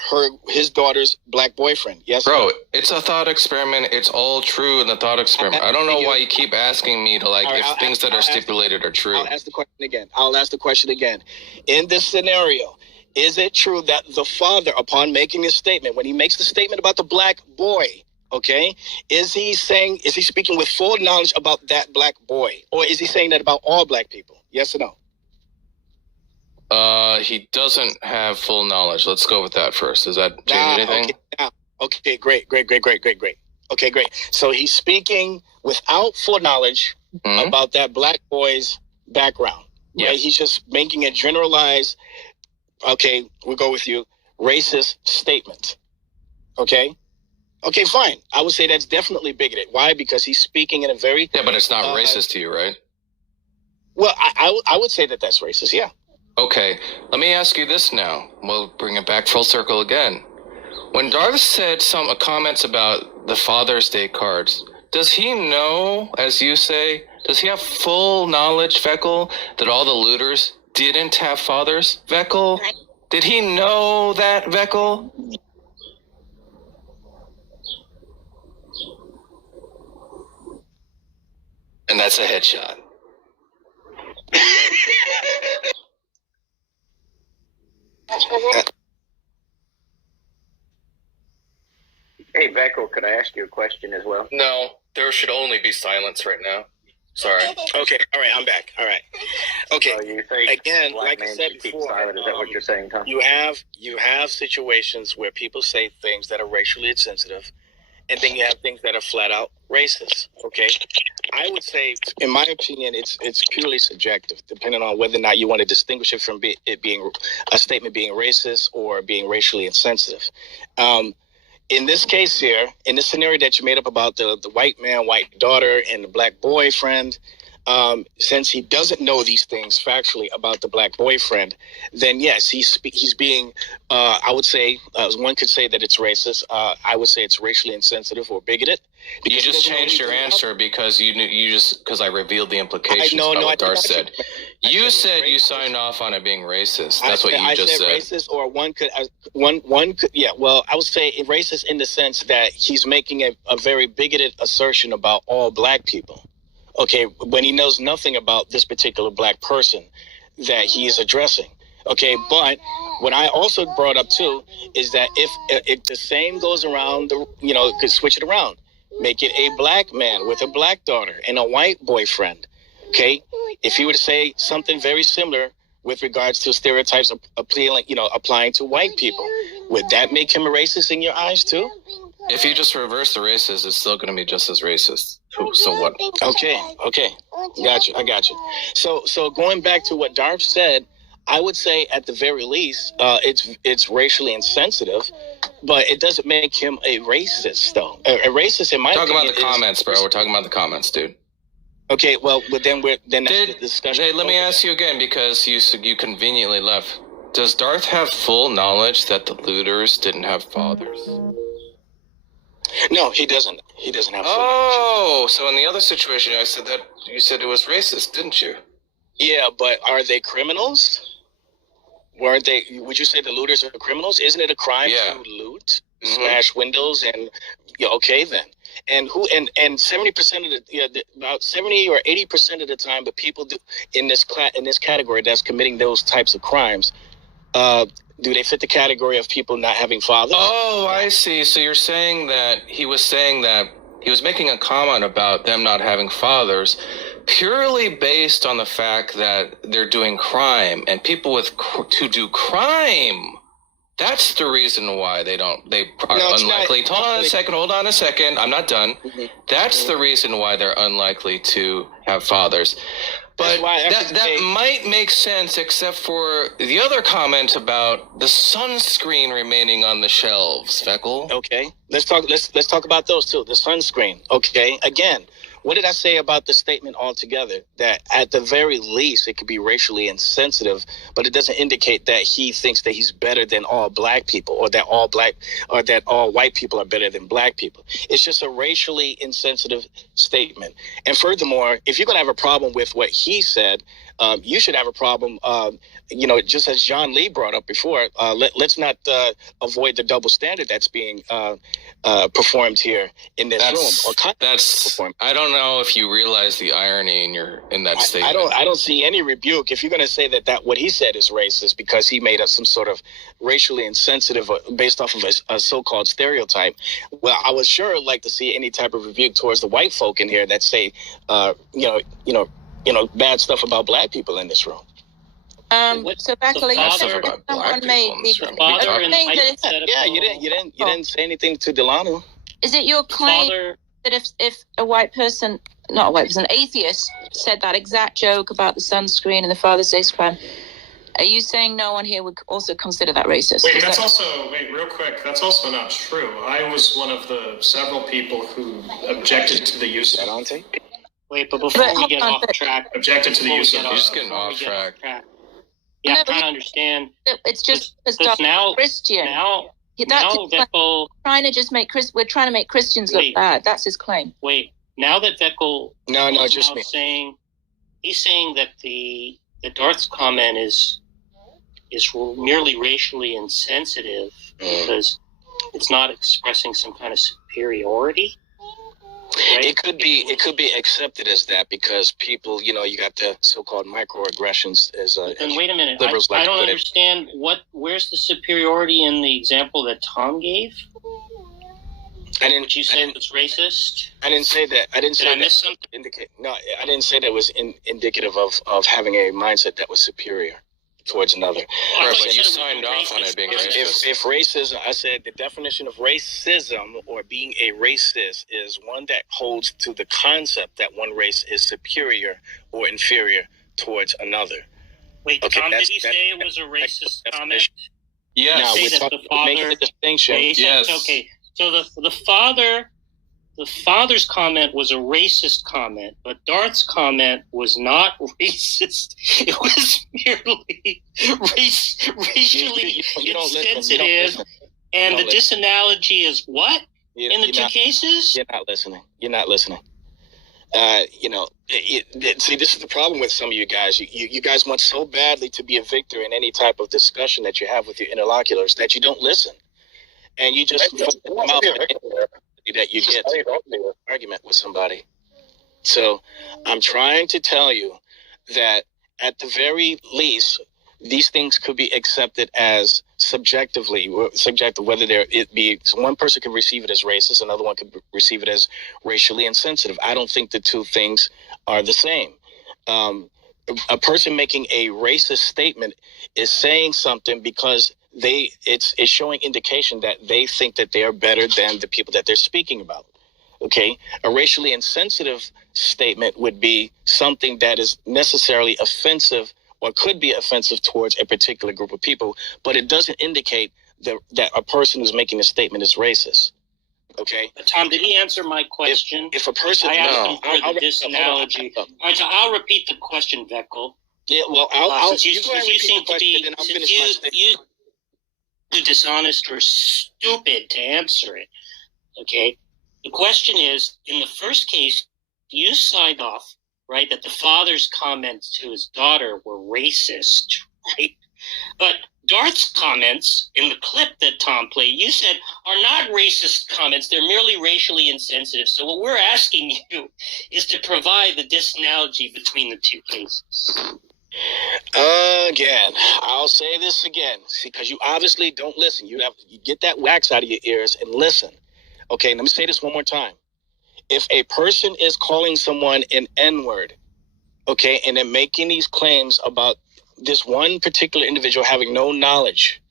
his daughter's black boyfriend? Yes. Bro, it's a thought experiment. It's all true in the thought experiment. I don't know why you keep asking me to if things that are stipulated are true. I'll ask the question again. In this scenario, is it true that the father, upon making his statement, when he makes the statement about the black boy, okay, is he speaking with full knowledge about that black boy, or is he saying that about all black people? Yes or no? He doesn't have full knowledge. Let's go with that first. Does that change anything? Okay, great. Okay, great. So he's speaking without full knowledge about that black boy's background. Right? He's just making a generalized, okay, we'll go with you, racist statement. Okay, fine. I would say that's definitely bigoted. Why? Because he's speaking in a very... Yeah, but it's not racist to you, right? Well, I would say that that's racist, yeah. Okay, let me ask you this now. We'll bring it back full circle again. When Darth said some comments about the Father's Day cards, does he know, as you say, does he have full knowledge, Veckel, that all the looters didn't have fathers? Veckel, did he know that, Veckel? And that's a headshot. Hey, Veckel, could I ask you a question as well? No, there should only be silence right now. Sorry. Okay, all right, I'm back. All right. Okay, you think again, like I said before, silent, is that what you're saying, Tom? You have situations where people say things that are racially insensitive, and then you have things that are flat out racist. Okay, I would say, in my opinion, it's purely subjective, depending on whether or not you want to distinguish it from it being a statement being racist or being racially insensitive. In this case here, in this scenario that you made up about the white man, white daughter, and the black boyfriend, since he doesn't know these things factually about the black boyfriend, then yes, he's being, I would say, one could say that it's racist. I would say it's racially insensitive or bigoted. You just changed your answer because because I revealed the implications about what Darth said. You said you signed off on it being racist. That's what you just said. Racist, or one could, yeah. Well, I would say racist in the sense that he's making a very bigoted assertion about all black people. Okay, when he knows nothing about this particular black person that he is addressing. Okay, but what I also brought up too is that if the same goes around, could switch it around. Make it a black man with a black daughter and a white boyfriend. Okay, if he were to say something very similar with regards to stereotypes applying to white people, would that make him a racist in your eyes too? If you just reverse the races, it's still going to be just as racist. So what? Okay. I got you. So going back to what Darth said, I would say at the very least, it's racially insensitive, but it doesn't make him a racist, though. A racist, in my opinion, talking about the comments, bro. We're talking about the comments, dude. Okay, well, but then that's the discussion. Hey, let me ask you again, because you conveniently left. Does Darth have full knowledge that the looters didn't have fathers? No, he doesn't. He doesn't have. So in the other situation, you said it was racist, didn't you? Yeah, but are they criminals? Weren't they? Would you say the looters are criminals? Isn't it a crime to loot, smash windows, and okay then? And 70% of about 70 or 80% of the time, the people in this category that's committing those types of crimes, do they fit the category of people not having fathers? Oh, I see. So you're saying that he was making a comment about them not having fathers purely based on the fact that they're doing crime, and people who do crime That's the reason why they are unlikely. Hold on a second. I'm not done. Mm-hmm. That's the reason why they're unlikely to have fathers. But that might make sense, except for the other comment about the sunscreen remaining on the shelves, Feckle. Okay, let's talk about those too. The sunscreen. Okay, again, what did I say about the statement altogether? That at the very least it could be racially insensitive, but it doesn't indicate that he thinks that he's better than all black people, or that all white people are better than black people. It's just a racially insensitive statement. And furthermore, if you're going to have a problem with what he said, you should have a problem, just as John Lee brought up before. Let's not avoid the double standard that's being performed here in this room. I don't know if you realize the irony in that statement. I don't see any rebuke if you're going to say that what he said is racist because he made up some sort of racially insensitive based off of a so-called stereotype. Well, I would sure like to see any type of rebuke towards the white folk in here that say, bad stuff about black people in this room. So Beckle, you said that someone made you didn't say anything to Delano. Is it your claim that if a white person, not a white person, an atheist said that exact joke about the sunscreen and the Father's Day span, are you saying no one here would also consider that racist? Wait, real quick, that's also not true. I was one of the several people who objected to the use of Wait, but before we get off track, objected to the use of. You're just getting off track. Yeah, I'm trying to understand. It's just now Christian. Now Veckle trying to just make we're trying to make Christians look bad. That's his claim. Wait, now that Veckle just me. He's saying that the Darth's comment is merely racially insensitive because it's not expressing some kind of superiority. Right? It could be accepted as that because people, you got the so-called microaggressions as and wait a minute, I don't understand where's the superiority in the example that Tom gave? You said was racist. I didn't say that. I didn't say that. Miss something? No, I didn't say that was indicative of having a mindset that was superior towards another. Right, but you signed off on it being racist. If racism, I said the definition of racism or being a racist is one that holds to the concept that one race is superior or inferior towards another. Wait, okay, Tom, did you say it was a racist comment? Yeah, we're making the distinction. Yes. Okay, so the father's comment was a racist comment, but Darth's comment was not racist. It was merely racially insensitive. And the disanalogy is what? In the two cases? You're not listening. See, this is the problem with some of you guys. You guys want so badly to be a victor in any type of discussion that you have with your interlocutors that you don't listen. And you just that you get an argument with somebody. So I'm trying to tell you that at the very least, these things could be accepted as subjective, whether one person could receive it as racist, another one could receive it as racially insensitive. I don't think the two things are the same. A person making a racist statement is saying something because it's showing indication that they think that they are better than the people that they're speaking about. Okay, a racially insensitive statement would be something that is necessarily offensive or could be offensive towards a particular group of people, but it doesn't indicate that a person who's making a statement is racist. Okay, Tom, did he answer my question? If a person, I asked him for this analogy. All right, so I'll repeat the question, Veckle. Yeah, well, since you seem to be too dishonest or stupid to answer it. Okay, the question is: in the first case, you signed off, right, that the father's comments to his daughter were racist, right? But Darth's comments in the clip that Tom played, you said, are not racist comments. They're merely racially insensitive. So what we're asking you is to provide the disanalogy between the two cases. Again, I'll say this again. See, because you obviously don't listen. You get that wax out of your ears and listen. Okay, let me say this one more time. If a person is calling someone an N-word, okay, and they're making these claims about this one particular individual having no knowledge,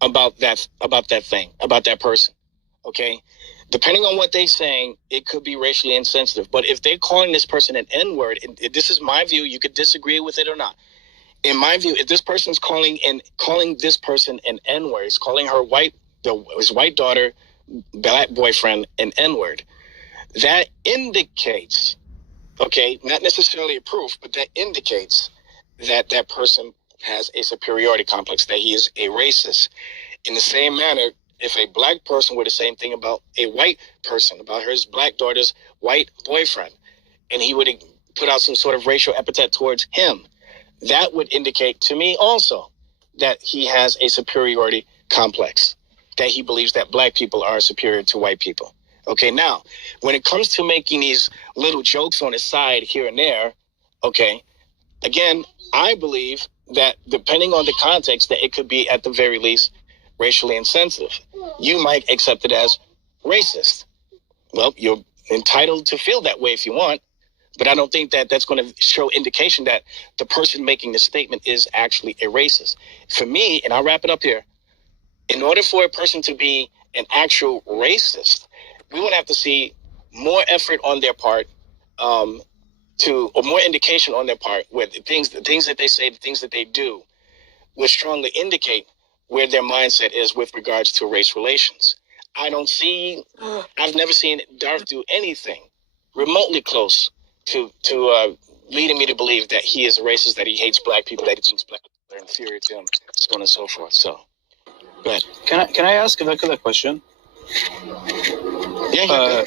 about that person. Okay, depending on what they're saying, it could be racially insensitive. But if they're calling this person an N-word, and this is my view, you could disagree with it or not. In my view, if this person's calling this person an N-word, he's calling her his white daughter, black boyfriend, an N-word, that indicates, okay, not necessarily a proof, but that indicates that that person has a superiority complex, that he is a racist. In the same manner, if a black person were the same thing about a white person, about his black daughter's white boyfriend, and he would put out some sort of racial epithet towards him, that would indicate to me also that he has a superiority complex, that he believes that black people are superior to white people. Okay, now, when it comes to making these little jokes on the side here and there, okay, again, I believe that depending on the context, that it could be at the very least racially insensitive. You might accept it as racist. Well, you're entitled to feel that way if you want, but I don't think that that's going to show indication that the person making the statement is actually a racist. For me, and I'll wrap it up here, in order for a person to be an actual racist, we would have to see more effort on their part, or more indication on their part, where the things that they say, the things that they do, would strongly indicate where their mindset is with regards to race relations. I've never seen Darth do anything remotely close to leading me to believe that he is a racist, that he hates black people, that he thinks black people are inferior to him, so on and so forth. So, go ahead. Can I ask Vekel a question? Yeah.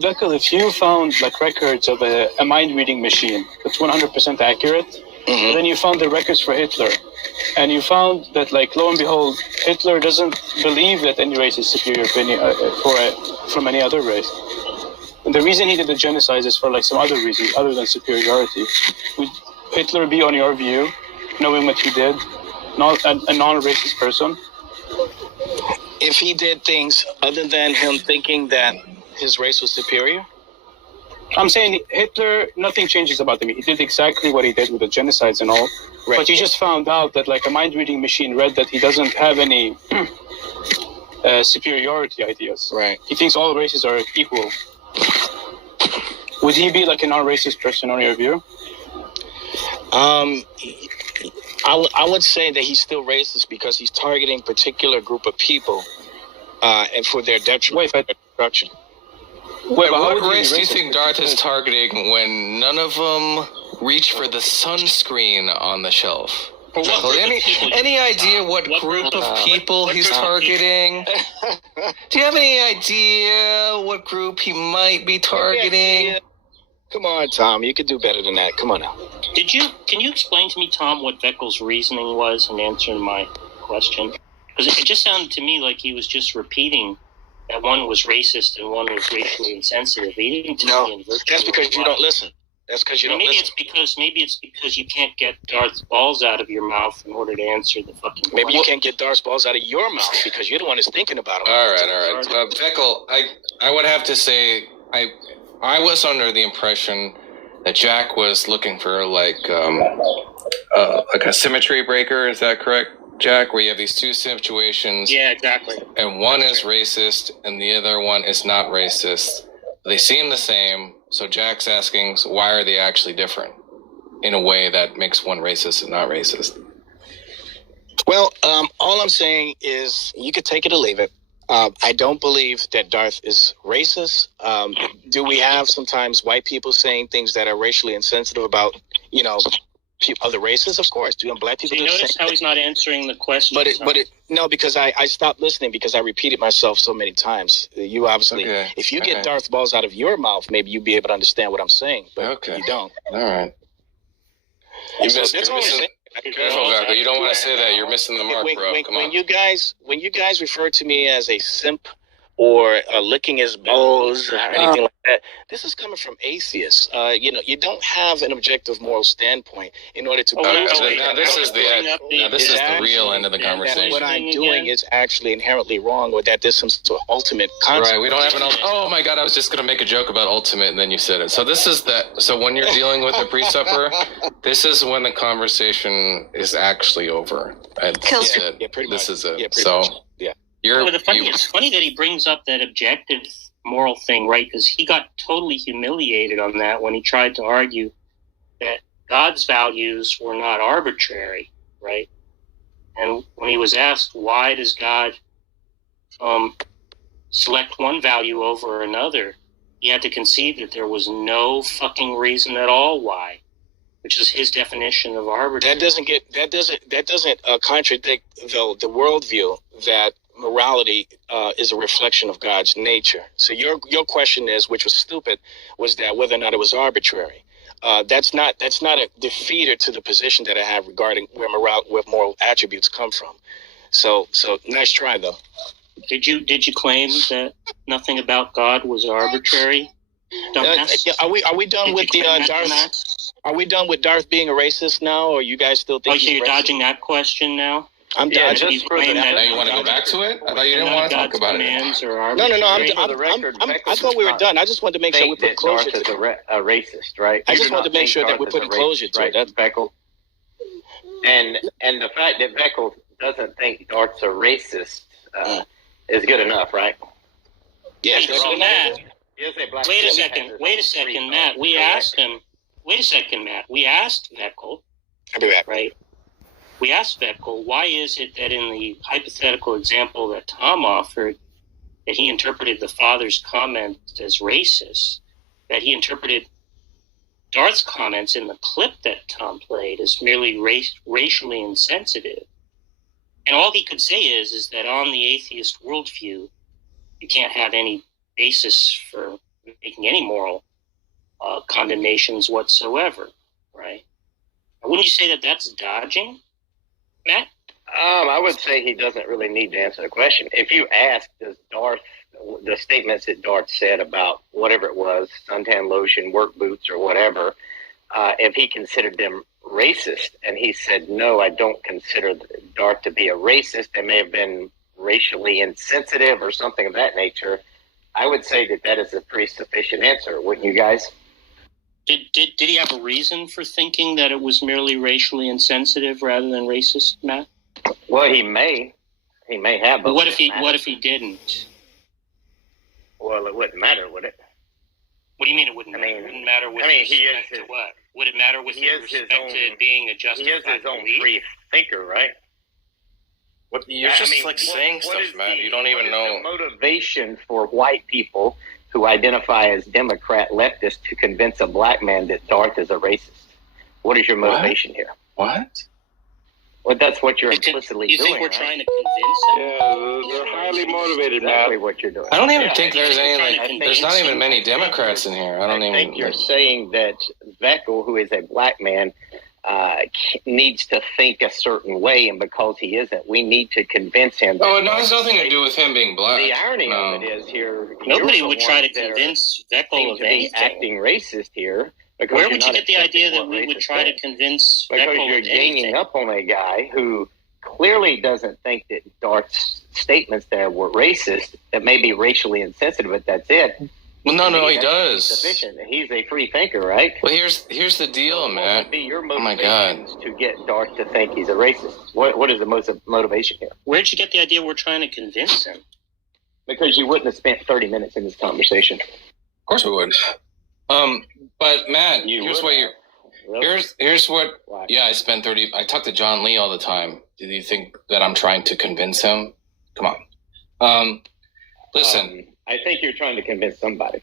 Vekel, if you found like records of a mind reading machine that's 100% accurate, and then you found the records for Hitler, and you found that, like, lo and behold, Hitler doesn't believe that any race is superior from any other race. And the reason he did the genocide is for like some other reason other than superiority. Would Hitler be, on your view, knowing what he did, not a non-racist person? If he did things other than him thinking that his race was superior? I'm saying Hitler, nothing changes about him. He did exactly what he did with the genocides and all. Right. But you just found out that like a mind-reading machine read that he doesn't have any superiority ideas. Right. He thinks all races are equal. Would he be like a non-racist person on your view? I would say that he's still racist because he's targeting a particular group of people and for their detriment, their destruction. Wait, what race do you think Darth is targeting when none of them reach for the sunscreen on the shelf? Any idea what group of people he's targeting? Do you have any idea what group he might be targeting? Come on, Tom. You could do better than that. Come on now. Can you explain to me, Tom, what Vekel's reasoning was in answering my question? Because it just sounded to me like he was just repeating that one was racist and one was racially insensitive. He didn't tell me in virtue. That's because you don't listen. That's because you don't listen. Maybe it's because you can't get Darth's balls out of your mouth in order to answer the fucking question. Maybe you can't get Darth's balls out of your mouth because you're the one who's thinking about them. All right. Vekel, I would have to say I was under the impression that Jack was looking for like a symmetry breaker. Is that correct, Jack? Where you have these two situations. Yeah, exactly. And one is racist and the other one is not racist. They seem the same. So Jack's asking, so why are they actually different in a way that makes one racist and not racist? Well, all I'm saying is you could take it or leave it. I don't believe that Darth is racist. Do we have sometimes white people saying things that are racially insensitive about, other races? Of course. Do black people? Do you notice how he's not answering the question? No, because I stopped listening because I repeated myself so many times. You obviously, if you get Darth balls out of your mouth, maybe you'd be able to understand what I'm saying, but you don't. All right. Careful, Vekel. You don't want to say that. You're missing the mark, bro. Come on. When you guys refer to me as a simp or licking his balls or anything like that. This is coming from atheists. You don't have an objective moral standpoint in order to. This is the real end of the conversation. That what I'm doing is actually inherently wrong, or that there's some sort of ultimate concept. Right. We don't have an. Oh my God! I was just going to make a joke about ultimate, and then you said it. So this is that. So when you're dealing with a pre-supper, this is when the conversation is actually over. Pretty this much. is it. Yeah, so much. Yeah. It's funny that he brings up that objective moral thing, right? Because he got totally humiliated on that when he tried to argue that God's values were not arbitrary, right? And when he was asked, why does God select one value over another, he had to concede that there was no fucking reason at all why, which is his definition of arbitrary. That doesn't contradict the worldview that morality is a reflection of God's nature. So your question is, which was stupid, was that whether or not it was arbitrary. That's not a defeater to the position that I have regarding where moral attributes come from. So nice try though. Did you claim that nothing about God was arbitrary? Are we done with the Darth? Are we done with Darth being a racist now, or you guys still think? So you're dodging that question now? I'm dodging. Now you want to go back to it? I thought you didn't want to talk about it. No. I thought we were done. I just wanted to make sure we put closure to it. A racist, right? I just wanted to make sure that we put closure to it. That's Beckel. And the fact that Beckel doesn't think Darth's a racist is good enough, right? Yeah. Matt. Wait a second, Matt. We asked him. Wait a second, Matt. We asked Beckel. I'll be back. Right. We asked Beckel, why is it that in the hypothetical example that Tom offered, that he interpreted the father's comment as racist, that he interpreted Darth's comments in the clip that Tom played as merely racially insensitive. And all he could say is that on the atheist worldview, you can't have any basis for making any moral condemnations whatsoever, right? Wouldn't you say that that's dodging, Matt? I would say he doesn't really need to answer the question. If you ask, does Darth, the statements that Darth said about whatever it was, suntan lotion, work boots, or whatever, if he considered them racist, and he said, no, I don't consider Darth to be a racist, they may have been racially insensitive or something of that nature, I would say that is a pretty sufficient answer, wouldn't you guys? Did he have a reason for thinking that it was merely racially insensitive rather than racist, Matt? Well, he may have. But what if he didn't? Well, it wouldn't matter, would it? What do you mean it wouldn't? It wouldn't matter with respect to what? Would it matter with respect to it being a justified He is his own free thinker, right? You're just saying stuff, Matt. You don't even know. The motivation for white people who identify as Democrat leftists to convince a black man that Darth is a racist. What is your motivation here? What? Well, that's what you're implicitly doing. You think we're trying to convince them? Yeah, they're highly motivated, exactly what you're doing. I don't even think there's any, there's not even many Democrats in here. I think you're saying that Beckel, who is a black man, needs to think a certain way, and because he isn't, we need to convince him. Oh, it has nothing to do with him being black. The irony of it is here, nobody would try to convince Beckel of anything. Acting racist here. Where would you get the idea that we would try to convince Beckel? Because you're ganging up on a guy who clearly doesn't think that Darth's statements there were racist. That may be racially insensitive, but that's it. Well, no, he does. Sufficient. He's a free thinker, right? Well, here's the deal, Matt. What would be your motivations to get Darth to think he's a racist? What is the motivation here? Where'd you get the idea we're trying to convince him? Because you wouldn't have spent 30 minutes in this conversation. Of course we would. But Matt, here's what. Yeah, I spent 30. I talk to John Lee all the time. Do you think that I'm trying to convince him? Come on. Listen. I think you're trying to convince somebody.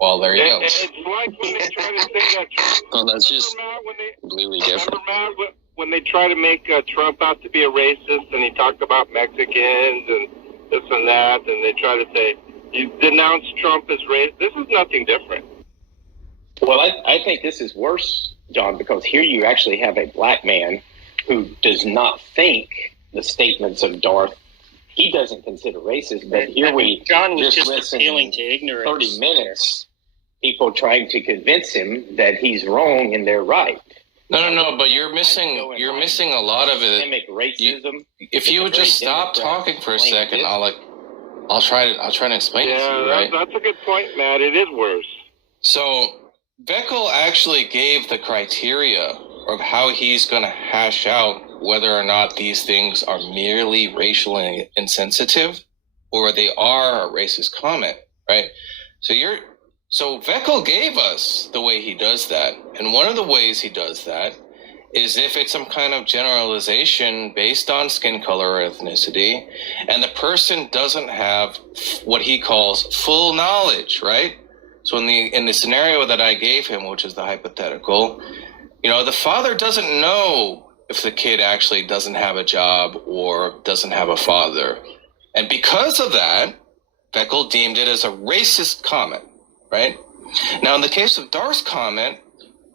Well, there you go. It's like when they try to say that Trump. Oh, that's just completely different. Remember, Matt, when they try to make Trump out to be a racist, and he talked about Mexicans and this and that, and they try to say you denounce Trump as racist. This is nothing different. Well, I think this is worse, John, because here you actually have a black man who does not think the statements of Darth he doesn't consider racist. But here John was just appealing to ignorance. 30 minutes, people trying to convince him that he's wrong and they're right. No. But you're missing a lot of it. Systemic racism. If you would just stop talking for a second, I'll try to explain it to you. Right? That's a good point, Matt. It is worse. So Veckel actually gave the criteria of how he's going to hash out whether or not these things are merely racially insensitive or they are a racist comment, right? So Veckel gave us the way he does that. And one of the ways he does that is if it's some kind of generalization based on skin color or ethnicity, and the person doesn't have what he calls full knowledge, right? So in the scenario that I gave him, which is the hypothetical, the father doesn't know if the kid actually doesn't have a job or doesn't have a father. And because of that, Veckel deemed it as a racist comment, right? Now, in the case of Darth's comment,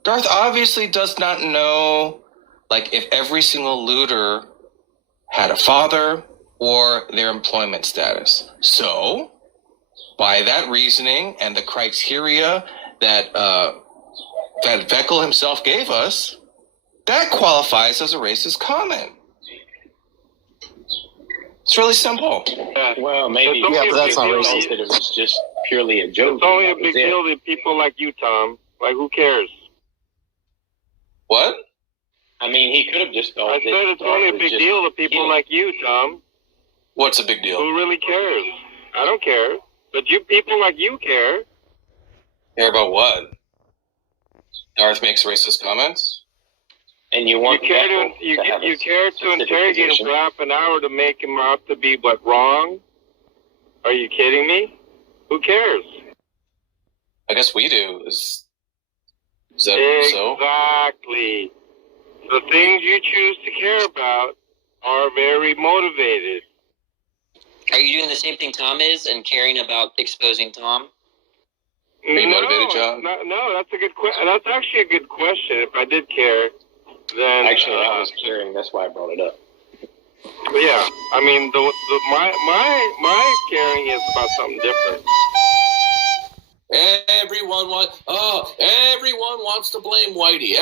Darth obviously does not know, if every single looter had a father or their employment status. So, by that reasoning and the criteria that Veckel himself gave us, that qualifies as a racist comment. It's really simple. Well, maybe. Yeah, but that's not racist. It was just purely a joke. It's only a big deal to people like you, Tom. Who cares? What? I mean, he could have just thought. I said it's only a big deal to people like you, Tom. What's a big deal? Who really cares? I don't care. But people like you care. Care about what? Darth makes racist comments? And you want care to interrogate him for half an hour to make him out to be wrong? Are you kidding me? Who cares? I guess we do. Is that so? Exactly. The things you choose to care about are very motivated. Are you doing the same thing Tom is and caring about exposing Tom? Are you motivated, John? No, that's a good question. That's actually a good question. If I did care, then actually I was caring. That's why I brought it up. Yeah, I mean, my caring is about something different. Everyone wants to blame Whitey.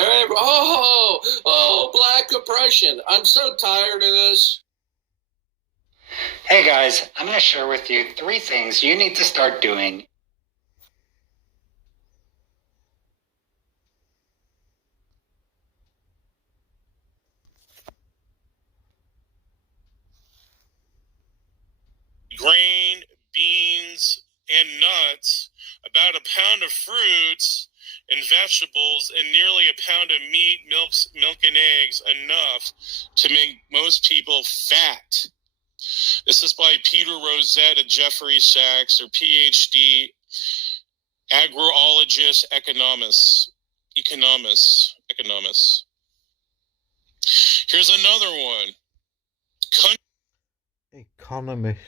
Black oppression. I'm so tired of this. Hey guys, I'm going to share with you 3 things you need to start doing. Grain, beans, and nuts, about a pound of fruits and vegetables, and nearly a pound of meat, milk and eggs, enough to make most people fat. This is by Peter Rosette at Jeffrey Sachs, or PhD, agrologist, economist. Here's another one. Economist.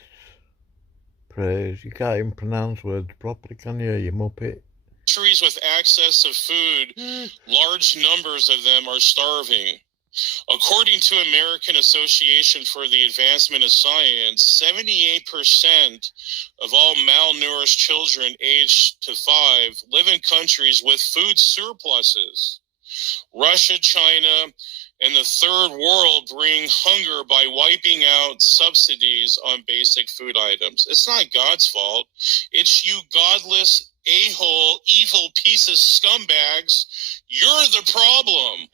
Praise. You can't even pronounce words properly, can you, you muppet? Countries with access to food, large numbers of them are starving. According to American Association for the Advancement of Science, 78% of all malnourished children aged to 5 live in countries with food surpluses. Russia, China, and the third world bring hunger by wiping out subsidies on basic food items. It's not God's fault. It's you godless, a-hole, evil piece of scumbags. You're the problem.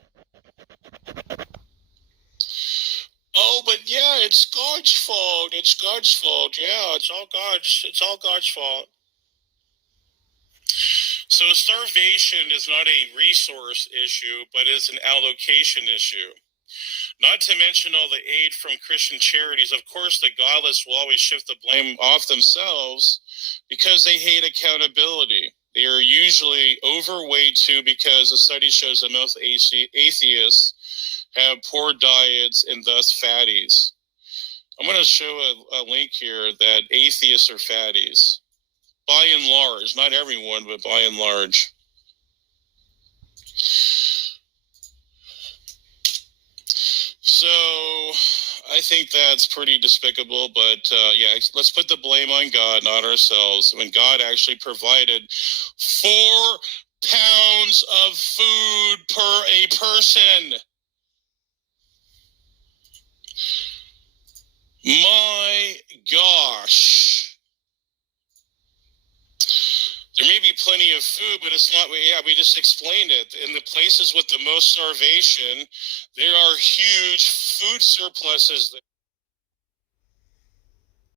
Oh, but yeah, it's God's fault. It's God's fault. Yeah, it's all God's fault. So starvation is not a resource issue, but is an allocation issue. Not to mention all the aid from Christian charities. Of course, the godless will always shift the blame off themselves because they hate accountability. They are usually overweight too, because the study shows that most atheists have poor diets and thus fatties. I'm going to show a link here that atheists are fatties. By and large, not everyone, but by and large. So, I think that's pretty despicable, but yeah, let's put the blame on God, not ourselves. When God actually provided 4 pounds of food per a person. My gosh. There may be plenty of food, but it's not. Yeah, we just explained it. In the places with the most starvation, there are huge food surpluses.